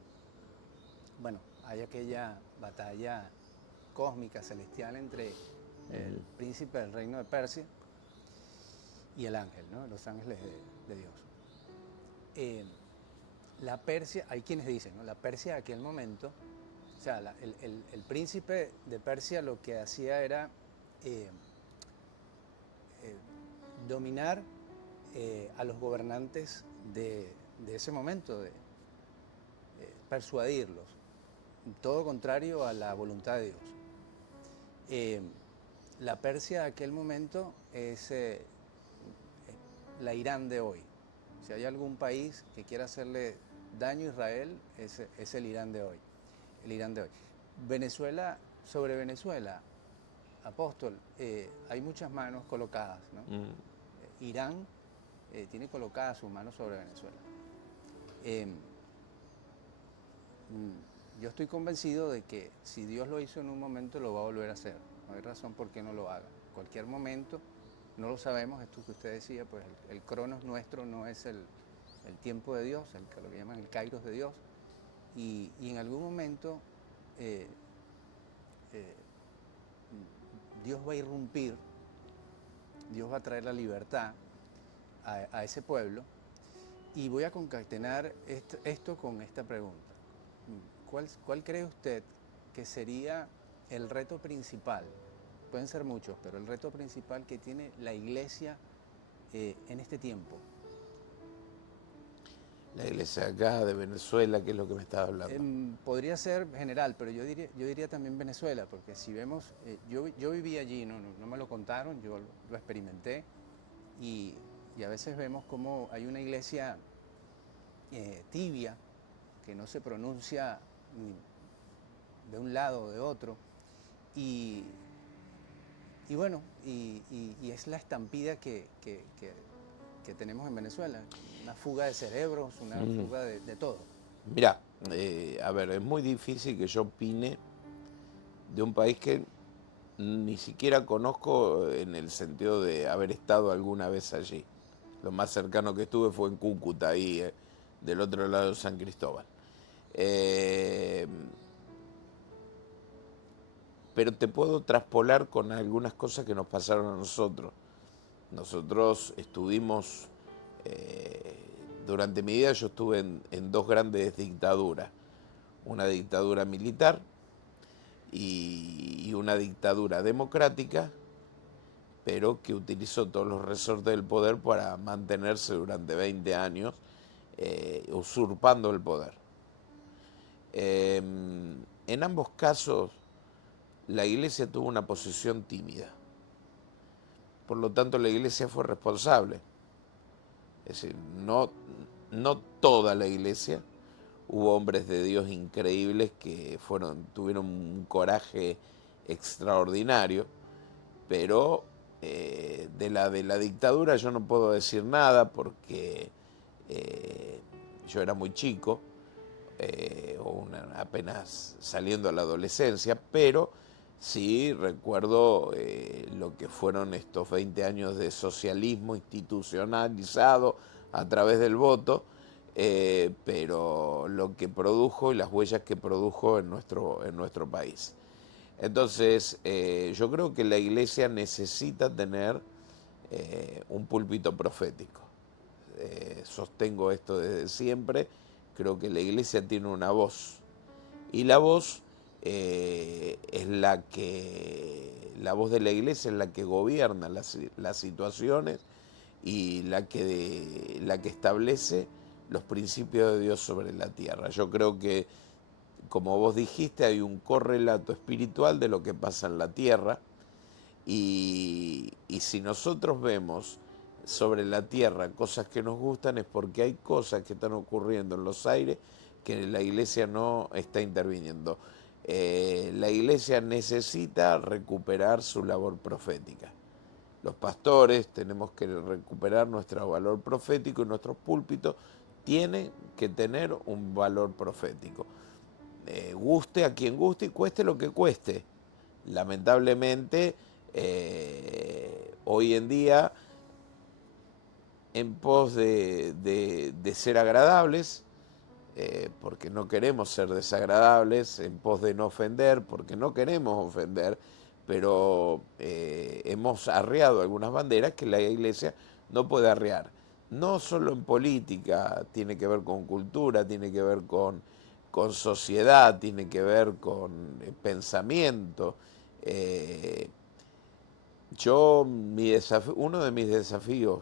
bueno, hay aquella batalla cósmica, celestial entre el príncipe del reino de Persia y el ángel, ¿no? Los ángeles de Dios. la Persia, hay quienes dicen, ¿no? La Persia de aquel momento, o sea, el príncipe de Persia lo que hacía era eh, eh, dominar a los gobernantes de ese momento, de persuadirlos, todo contrario a la voluntad de Dios. Eh, la Persia de aquel momento es la Irán de hoy. Si hay algún país que quiera hacerle daño a Israel, es el Irán de hoy. El Irán de hoy. Venezuela, sobre Venezuela, apóstol, hay muchas manos colocadas, ¿no? Irán tiene colocadas sus manos sobre Venezuela. Yo estoy convencido de que si Dios lo hizo en un momento, lo va a volver a hacer. No hay razón por qué no lo haga. En cualquier momento, no lo sabemos, esto que usted decía, pues el cronos nuestro no es el tiempo de Dios, lo que llaman el kairos de Dios. Y en algún momento Dios va a irrumpir, Dios va a traer la libertad a ese pueblo. Y voy a concatenar esto con esta pregunta. ¿Cuál cree usted que sería el reto principal? Pueden ser muchos, pero el reto principal que tiene la iglesia en este tiempo. La iglesia acá de Venezuela, ¿qué es lo que me estaba hablando? Podría ser general, pero yo diría también Venezuela, porque si vemos, yo viví allí, no me lo contaron, yo lo experimenté, y a veces vemos como hay una iglesia tibia, que no se pronuncia ni de un lado o de otro, y bueno, y es la estampida que tenemos en Venezuela, una fuga de cerebros, una fuga de todo. Mira, a ver, es muy difícil que yo opine de un país que ni siquiera conozco en el sentido de haber estado alguna vez allí. Lo más cercano que estuve fue en Cúcuta, ahí del otro lado de San Cristóbal. Pero te puedo traspolar con algunas cosas que nos pasaron a nosotros. Nosotros estuvimos, durante mi vida yo estuve en dos grandes dictaduras. Una dictadura militar y una dictadura democrática, pero que utilizó todos los resortes del poder para mantenerse durante 20 años usurpando el poder. En ambos casos, la iglesia tuvo una posición tímida. Por lo tanto, la iglesia fue responsable. Es decir, no toda la iglesia. Hubo hombres de Dios increíbles que tuvieron un coraje extraordinario, pero de la dictadura yo no puedo decir nada porque yo era muy chico, apenas saliendo a la adolescencia, pero sí recuerdo lo que fueron estos 20 años de socialismo institucionalizado a través del voto, pero lo que produjo y las huellas que produjo en nuestro país. Entonces, yo creo que la iglesia necesita tener un púlpito profético. Sostengo esto desde siempre. Creo que la iglesia tiene una voz. Y la voz es la voz de la iglesia es la que gobierna las situaciones y la que establece los principios de Dios sobre la tierra. Yo creo que, como vos dijiste, hay un correlato espiritual de lo que pasa en la tierra, y si nosotros vemos sobre la tierra cosas que nos gustan, es porque hay cosas que están ocurriendo en los aires que la iglesia no está interviniendo. La iglesia necesita recuperar su labor profética. Los pastores tenemos que recuperar nuestro valor profético y nuestros púlpitos tienen que tener un valor profético. Guste a quien guste y cueste lo que cueste. Lamentablemente, hoy en día, en pos de ser agradables, porque no queremos ser desagradables, en pos de no ofender, porque no queremos ofender, pero hemos arriado algunas banderas que la iglesia no puede arriar. no solo en política, tiene que ver con cultura, tiene que ver con sociedad, tiene que ver con pensamiento. Eh, uno de mis desafíos,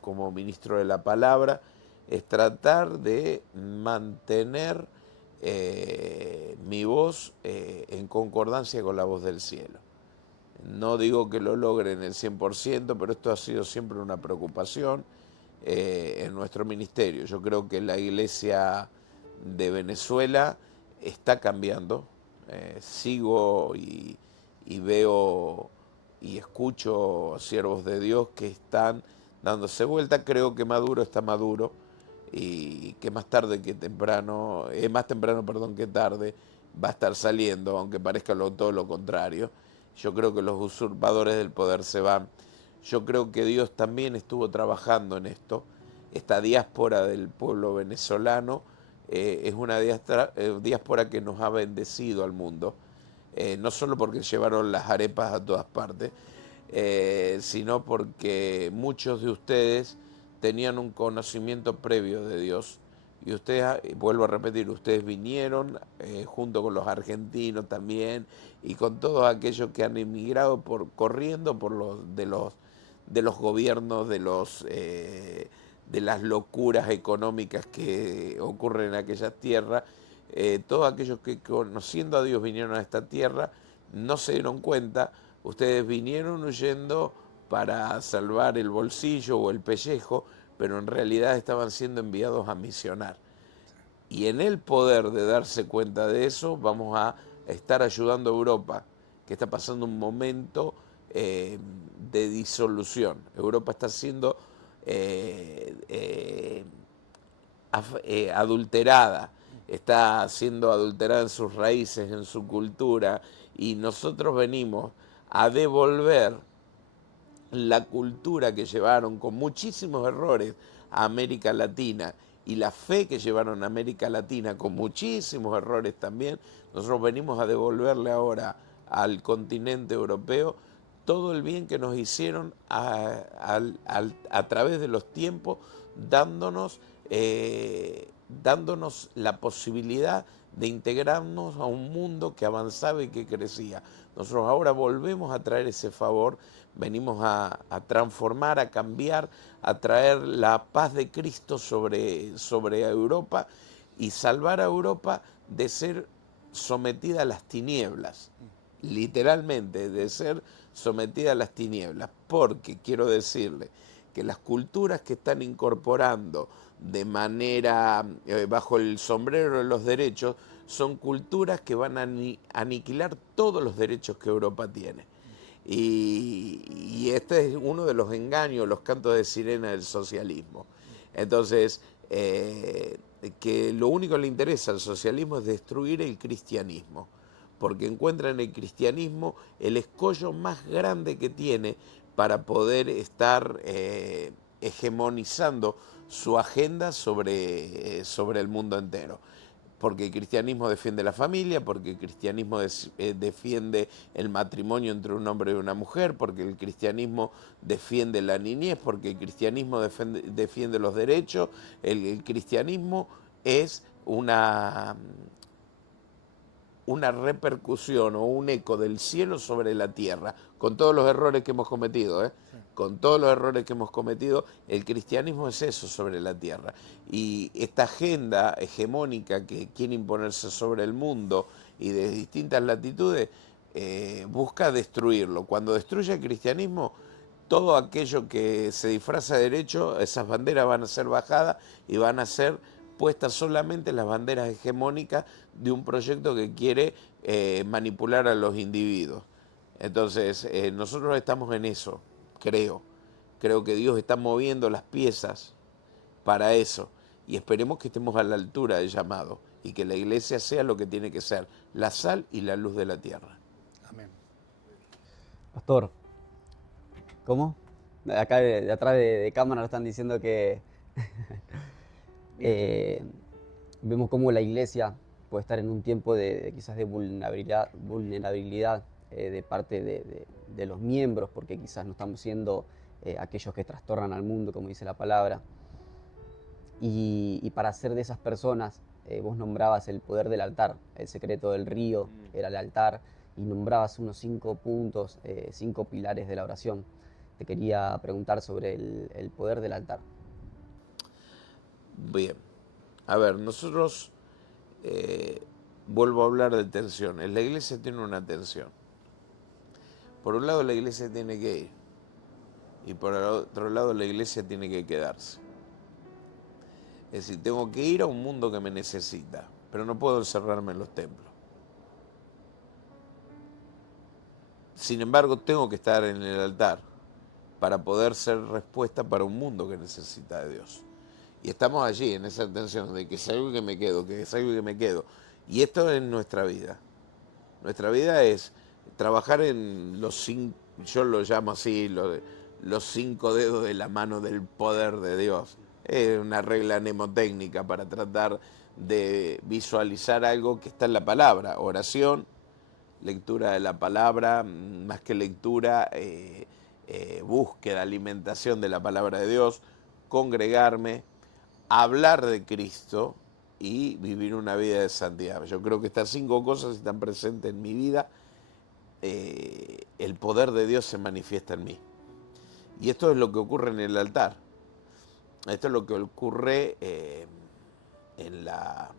como ministro de la palabra es tratar de mantener mi voz en concordancia con la voz del cielo. No digo que lo logren el 100%, pero esto ha sido siempre una preocupación en nuestro ministerio. Yo creo que la iglesia de Venezuela está cambiando. Sigo y veo y escucho siervos de Dios que están dándose vuelta. Creo que Maduro está maduro y que más tarde que temprano, más temprano, perdón, que tarde, va a estar saliendo, aunque parezca todo lo contrario. Yo creo que los usurpadores del poder se van. Yo creo que Dios también estuvo trabajando en esto. Esta diáspora del pueblo venezolano es una diáspora que nos ha bendecido al mundo. No solo porque llevaron las arepas a todas partes, sino porque muchos de ustedes tenían un conocimiento previo de Dios. Y ustedes, vuelvo a repetir, ustedes vinieron junto con los argentinos también y con todos aquellos que han emigrado corriendo por de los gobiernos, de las locuras económicas que ocurren en aquellas tierras. Todos aquellos que conociendo a Dios vinieron a esta tierra no se dieron cuenta. Ustedes vinieron huyendo para salvar el bolsillo o el pellejo, pero en realidad estaban siendo enviados a misionar. Y en el poder de darse cuenta de eso, vamos a estar ayudando a Europa, que está pasando un momento de disolución. Europa está siendo adulterada, está siendo adulterada en sus raíces, en su cultura, y nosotros venimos a devolver la cultura que llevaron con muchísimos errores a América Latina y la fe que llevaron a América Latina con muchísimos errores también. Nosotros venimos a devolverle ahora al continente europeo todo el bien que nos hicieron a través de los tiempos, dándonos la posibilidad de integrarnos a un mundo que avanzaba y que crecía. Nosotros ahora volvemos a traer ese favor, venimos a transformar, a cambiar, a traer la paz de Cristo sobre Europa y salvar a Europa de ser sometida a las tinieblas, literalmente, de ser sometida a las tinieblas, porque quiero decirle que las culturas que están incorporando de manera bajo el sombrero de los derechos son culturas que van a aniquilar todos los derechos que Europa tiene. Y este es uno de los engaños, los cantos de sirena del socialismo. Entonces, que lo único que le interesa al socialismo es destruir el cristianismo, porque encuentra en el cristianismo el escollo más grande que tiene para poder estar hegemonizando su agenda sobre el mundo entero. Porque el cristianismo defiende la familia, porque el cristianismo defiende el matrimonio entre un hombre y una mujer, porque el cristianismo defiende la niñez, porque el cristianismo defiende los derechos. El cristianismo es una repercusión o un eco del cielo sobre la tierra, con todos los errores que hemos cometido, ¿eh? Sí. Con todos los errores que hemos cometido, el cristianismo es eso sobre la tierra. Y esta agenda hegemónica que quiere imponerse sobre el mundo y de distintas latitudes, busca destruirlo. Cuando destruye el cristianismo, todo aquello que se disfraza de derecho, esas banderas van a ser bajadas y van a ser puestas solamente las banderas hegemónicas de un proyecto que quiere manipular a los individuos. Entonces, nosotros estamos en eso, creo. Creo que Dios está moviendo las piezas para eso. Y esperemos que estemos a la altura del llamado y que la iglesia sea lo que tiene que ser, la sal y la luz de la tierra. Amén. Pastor, ¿cómo? Acá de atrás de cámara están diciendo que vemos cómo la iglesia puede estar en un tiempo quizás de vulnerabilidad de parte de los miembros, porque quizás no estamos siendo aquellos que trastornan al mundo, como dice la palabra. Y para ser de esas personas, vos nombrabas el poder del altar, el secreto del río era el altar, y nombrabas unos 5 puntos, 5 pilares de la oración. Te quería preguntar sobre el poder del altar. Bien, a ver, nosotros, vuelvo a hablar de tensiones. La iglesia tiene una tensión. Por un lado la iglesia tiene que ir y por el otro lado la iglesia tiene que quedarse. Es decir, tengo que ir a un mundo que me necesita, pero no puedo encerrarme en los templos. Sin embargo, tengo que estar en el altar para poder ser respuesta para un mundo que necesita de Dios. Y estamos allí, en esa tensión de que salgo y que me quedo, que salgo y que me quedo. Y esto es nuestra vida. Nuestra vida es trabajar en los 5, yo lo llamo así, los 5 dedos de la mano del poder de Dios. Es una regla mnemotécnica para tratar de visualizar algo que está en la palabra. Oración, lectura de la palabra, más que lectura, búsqueda, alimentación de la palabra de Dios, congregarme, hablar de Cristo y vivir una vida de santidad. Yo creo que estas 5 cosas están presentes en mi vida. El poder de Dios se manifiesta en mí. Y esto es lo que ocurre en el altar. Esto es lo que ocurre en la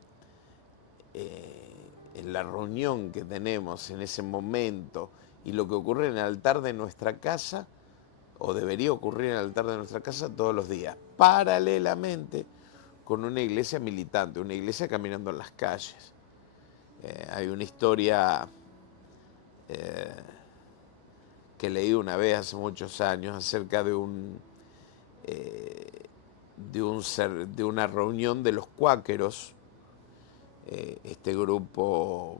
reunión que tenemos en ese momento y lo que ocurre en el altar de nuestra casa, o debería ocurrir en el altar de nuestra casa todos los días, paralelamente con una iglesia militante, una iglesia caminando en las calles. Hay una historia que leí una vez hace muchos años acerca de una reunión de los cuáqueros, este grupo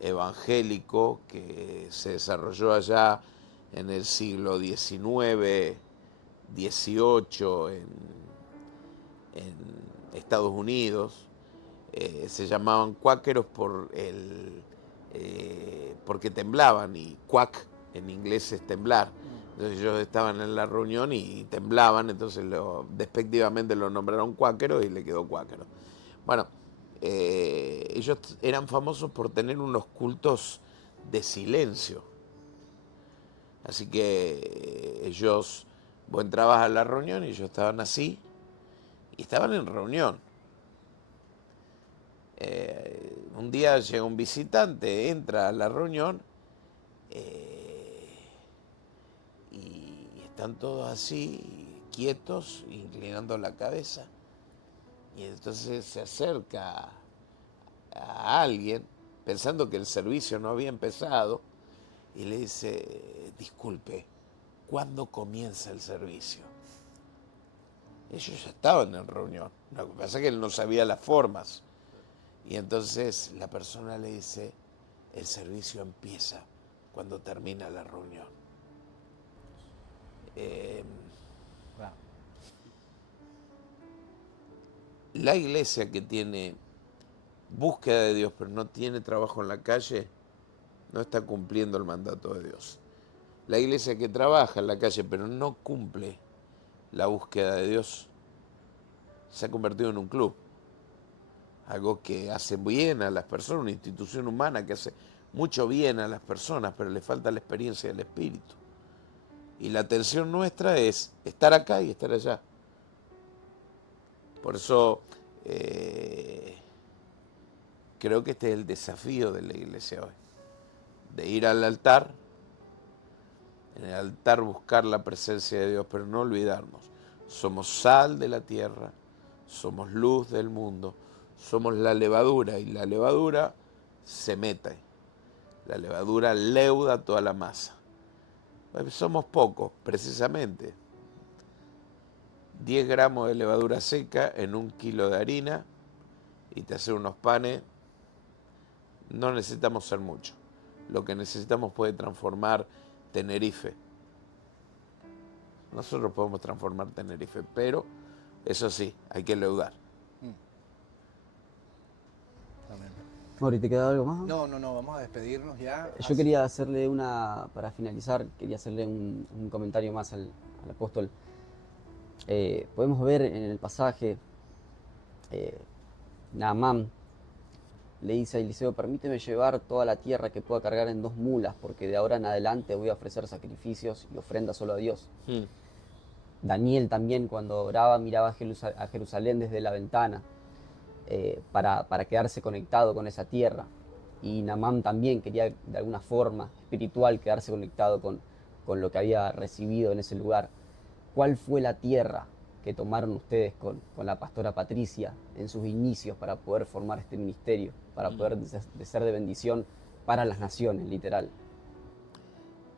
evangélico que se desarrolló allá en el siglo XIX, XVIII en Estados Unidos. Se llamaban cuáqueros porque temblaban, y cuac en inglés es temblar. Entonces ellos estaban en la reunión y temblaban, entonces despectivamente lo nombraron cuáqueros y le quedó cuáquero. Bueno, ellos eran famosos por tener unos cultos de silencio. Así que vos entrabas a la reunión y ellos estaban así, y estaban en reunión. Un día llega un visitante, entra a la reunión y están todos así, quietos, inclinando la cabeza. Y entonces se acerca a alguien, pensando que el servicio no había empezado, y le dice: disculpe, ¿cuándo comienza el servicio? Ellos ya estaban en reunión, lo que pasa es que él no sabía las formas. Y entonces la persona le dice: el servicio empieza cuando termina la reunión. La iglesia que tiene búsqueda de Dios pero no tiene trabajo en la calle, no está cumpliendo el mandato de Dios. La iglesia que trabaja en la calle pero no cumple la búsqueda de Dios, se ha convertido en un club. Algo que hace bien a las personas, una institución humana que hace mucho bien a las personas, pero le falta la experiencia del Espíritu. Y la tensión nuestra es estar acá y estar allá. Por eso creo que este es el desafío de la iglesia hoy. De ir al altar, en el altar buscar la presencia de Dios, pero no olvidarnos. Somos sal de la tierra, somos luz del mundo, somos la levadura, y la levadura se mete. La levadura leuda toda la masa. Somos pocos, precisamente. 10 gramos de levadura seca en 1 kilo de harina y te hace unos panes. No necesitamos ser mucho. Lo que necesitamos puede transformar Tenerife. Nosotros podemos transformar Tenerife, pero eso sí, hay que leudar. Amén. Mauri, ¿te queda algo más? No, vamos a despedirnos ya. Yo quería hacerle para finalizar, quería hacerle un comentario más al apóstol. Podemos ver en el pasaje, Naamán le dice a Eliseo: permíteme llevar toda la tierra que pueda cargar en 2 mulas, porque de ahora en adelante voy a ofrecer sacrificios y ofrendas solo a Dios. Daniel también, cuando oraba, miraba a Jerusalén desde la ventana para quedarse conectado con esa tierra. Y Naamán también quería de alguna forma espiritual quedarse conectado con lo que había recibido en ese lugar. ¿Cuál fue la tierra que tomaron ustedes con la pastora Patricia en sus inicios para poder formar este ministerio, para poder ser de bendición para las naciones, literal?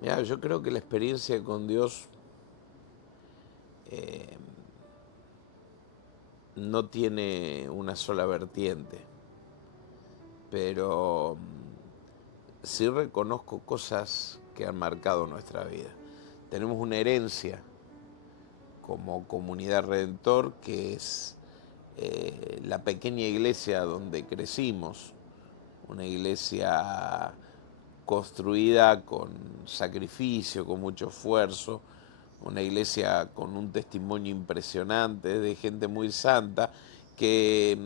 Mira, yo creo que la experiencia con Dios no tiene una sola vertiente, pero sí reconozco cosas que han marcado nuestra vida. Tenemos una herencia como comunidad Redentor, que es la pequeña iglesia donde crecimos, una iglesia construida con sacrificio, con mucho esfuerzo, una iglesia con un testimonio impresionante de gente muy santa que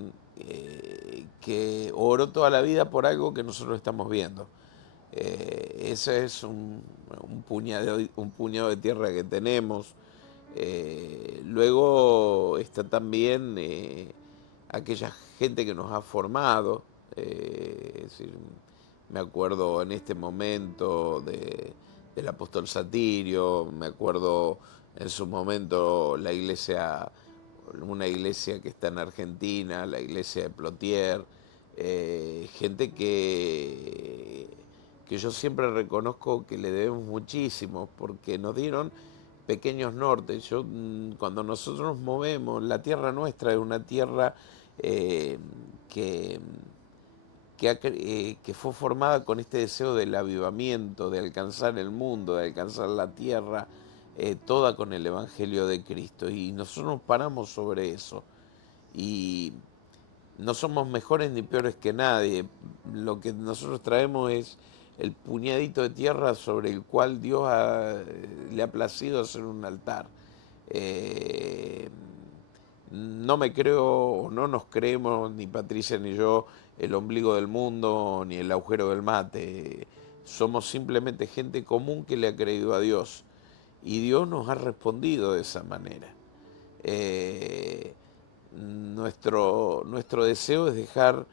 oró toda la vida por algo que nosotros estamos viendo. Ese es un puñado de tierra que tenemos. Luego está también aquella gente que nos ha formado. Es decir, me acuerdo en este momento del apóstol Satirio, me acuerdo en su momento una iglesia que está en Argentina, la iglesia de Plotier, gente que yo siempre reconozco que le debemos muchísimo, porque nos dieron pequeños nortes. Cuando nosotros nos movemos, la tierra nuestra es una tierra eh, que, que fue formada con este deseo del avivamiento, de alcanzar el mundo, de alcanzar la tierra, toda con el Evangelio de Cristo. Y nosotros nos paramos sobre eso. Y no somos mejores ni peores que nadie. Lo que nosotros traemos es el puñadito de tierra sobre el cual Dios le ha placido hacer un altar. Eh, no me creo, o no nos creemos, ni Patricia ni yo, el ombligo del mundo, ni el agujero del mate. Somos simplemente gente común que le ha creído a Dios. Y Dios nos ha respondido de esa manera. Nuestro deseo es dejar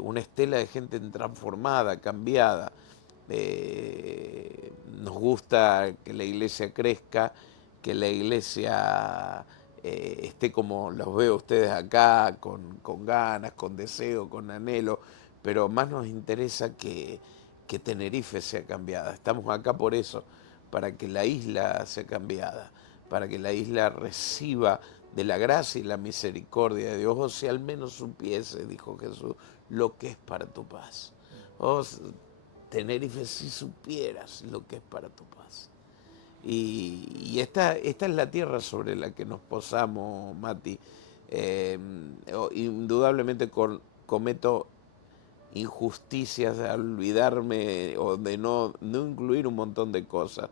una estela de gente transformada, cambiada. Nos gusta que la iglesia crezca, que la iglesia esté como los veo ustedes acá, con ganas, con deseo, con anhelo, pero más nos interesa que Tenerife sea cambiada. Estamos acá por eso, para que la isla sea cambiada, para que la isla reciba de la gracia y la misericordia de Dios, o si al menos supiese, dijo Jesús, lo que es para tu paz. Tenerife, si supieras lo que es para tu paz. Y esta es la tierra sobre la que nos posamos, Mati. Indudablemente cometo injusticias al olvidarme o de no incluir un montón de cosas,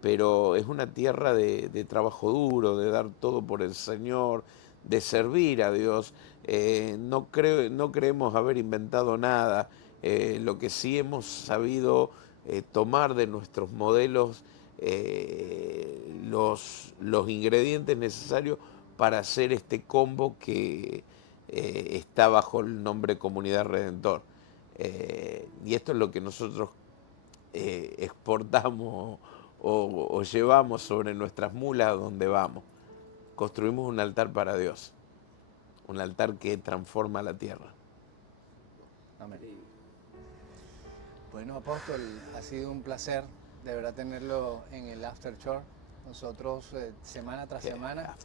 pero es una tierra de trabajo duro, de dar todo por el Señor, de servir a Dios. No creemos haber inventado nada. Lo que sí hemos sabido tomar de nuestros modelos los ingredientes necesarios para hacer este combo que está bajo el nombre Comunidad Redentor. Y esto es lo que nosotros exportamos o llevamos sobre nuestras mulas a donde vamos. Construimos un altar para Dios, un altar que transforma la tierra. Amén. Bueno, apóstol, ha sido un placer de verdad tenerlo en el After Church. Nosotros semana tras semana,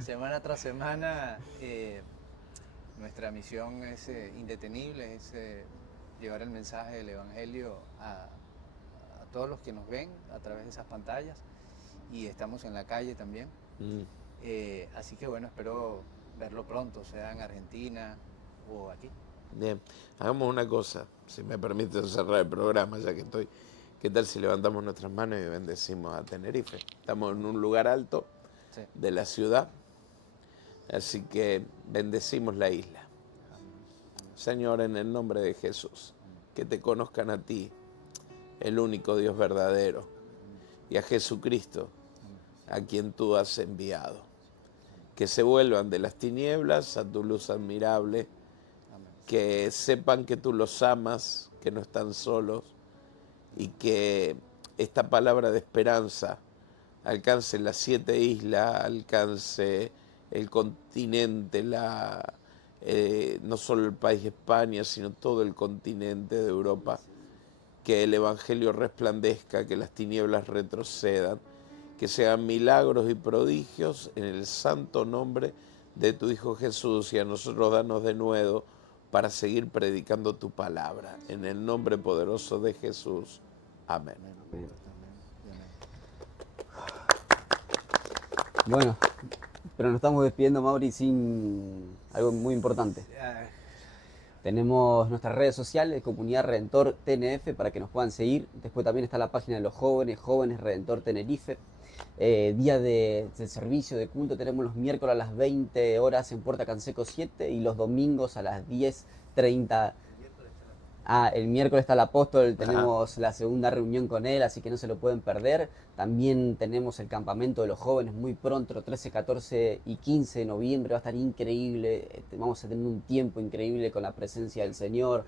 semana tras semana, nuestra misión es indetenible, es llevar el mensaje del Evangelio a todos los que nos ven a través de esas pantallas, y estamos en la calle también. Así que bueno, espero verlo pronto, sea en Argentina o aquí. Bien, hagamos una cosa, si me permite cerrar el programa, ya que estoy. ¿Qué tal si levantamos nuestras manos y bendecimos a Tenerife? Estamos en un lugar alto Sí. de la ciudad, así que bendecimos la isla. Señor, en el nombre de Jesús, que te conozcan a ti, el único Dios verdadero, y a Jesucristo, a quien tú has enviado. Que se vuelvan de las tinieblas a tu luz admirable, que sepan que tú los amas, que no están solos, y que esta palabra de esperanza alcance las 7 islas, alcance el continente, no solo el país España, sino todo el continente de Europa. Que el Evangelio resplandezca, que las tinieblas retrocedan, que sean milagros y prodigios en el santo nombre de tu Hijo Jesús, y a nosotros danos de nuevo para seguir predicando tu palabra. En el nombre poderoso de Jesús. Amén. Bueno, pero nos estamos despidiendo, Mauri, sin algo muy importante. Tenemos nuestras redes sociales, Comunidad Redentor TNF, para que nos puedan seguir. Después también está la página de los jóvenes, Jóvenes Redentor Tenerife. Día de servicio de culto tenemos los miércoles a las 20 horas en Puerta Canseco 7 y los domingos a las 10:30. El miércoles está el apóstol, tenemos la segunda reunión con él, así que no se lo pueden perder. También tenemos el campamento de los jóvenes muy pronto, 13, 14 y 15 de noviembre, va a estar increíble. Vamos a tener un tiempo increíble con la presencia del Señor,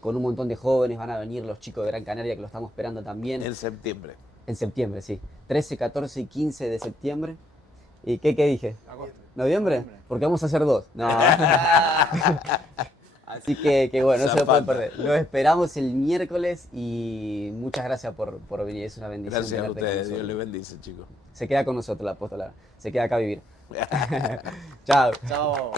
con un montón de jóvenes, van a venir los chicos de Gran Canaria que lo estamos esperando también. En septiembre. En septiembre, sí. 13, 14 y 15 de septiembre. ¿Y qué dije? Agosto. ¿Noviembre? Porque vamos a hacer 2. No. Así que bueno, no se lo pueden perder. Los esperamos el miércoles y muchas gracias por venir. Es una bendición. Gracias a tenerte con ustedes. Dios nosotros. les bendice, chicos. Se queda con nosotros la apóstola. Se queda acá a vivir. Chao. Chao.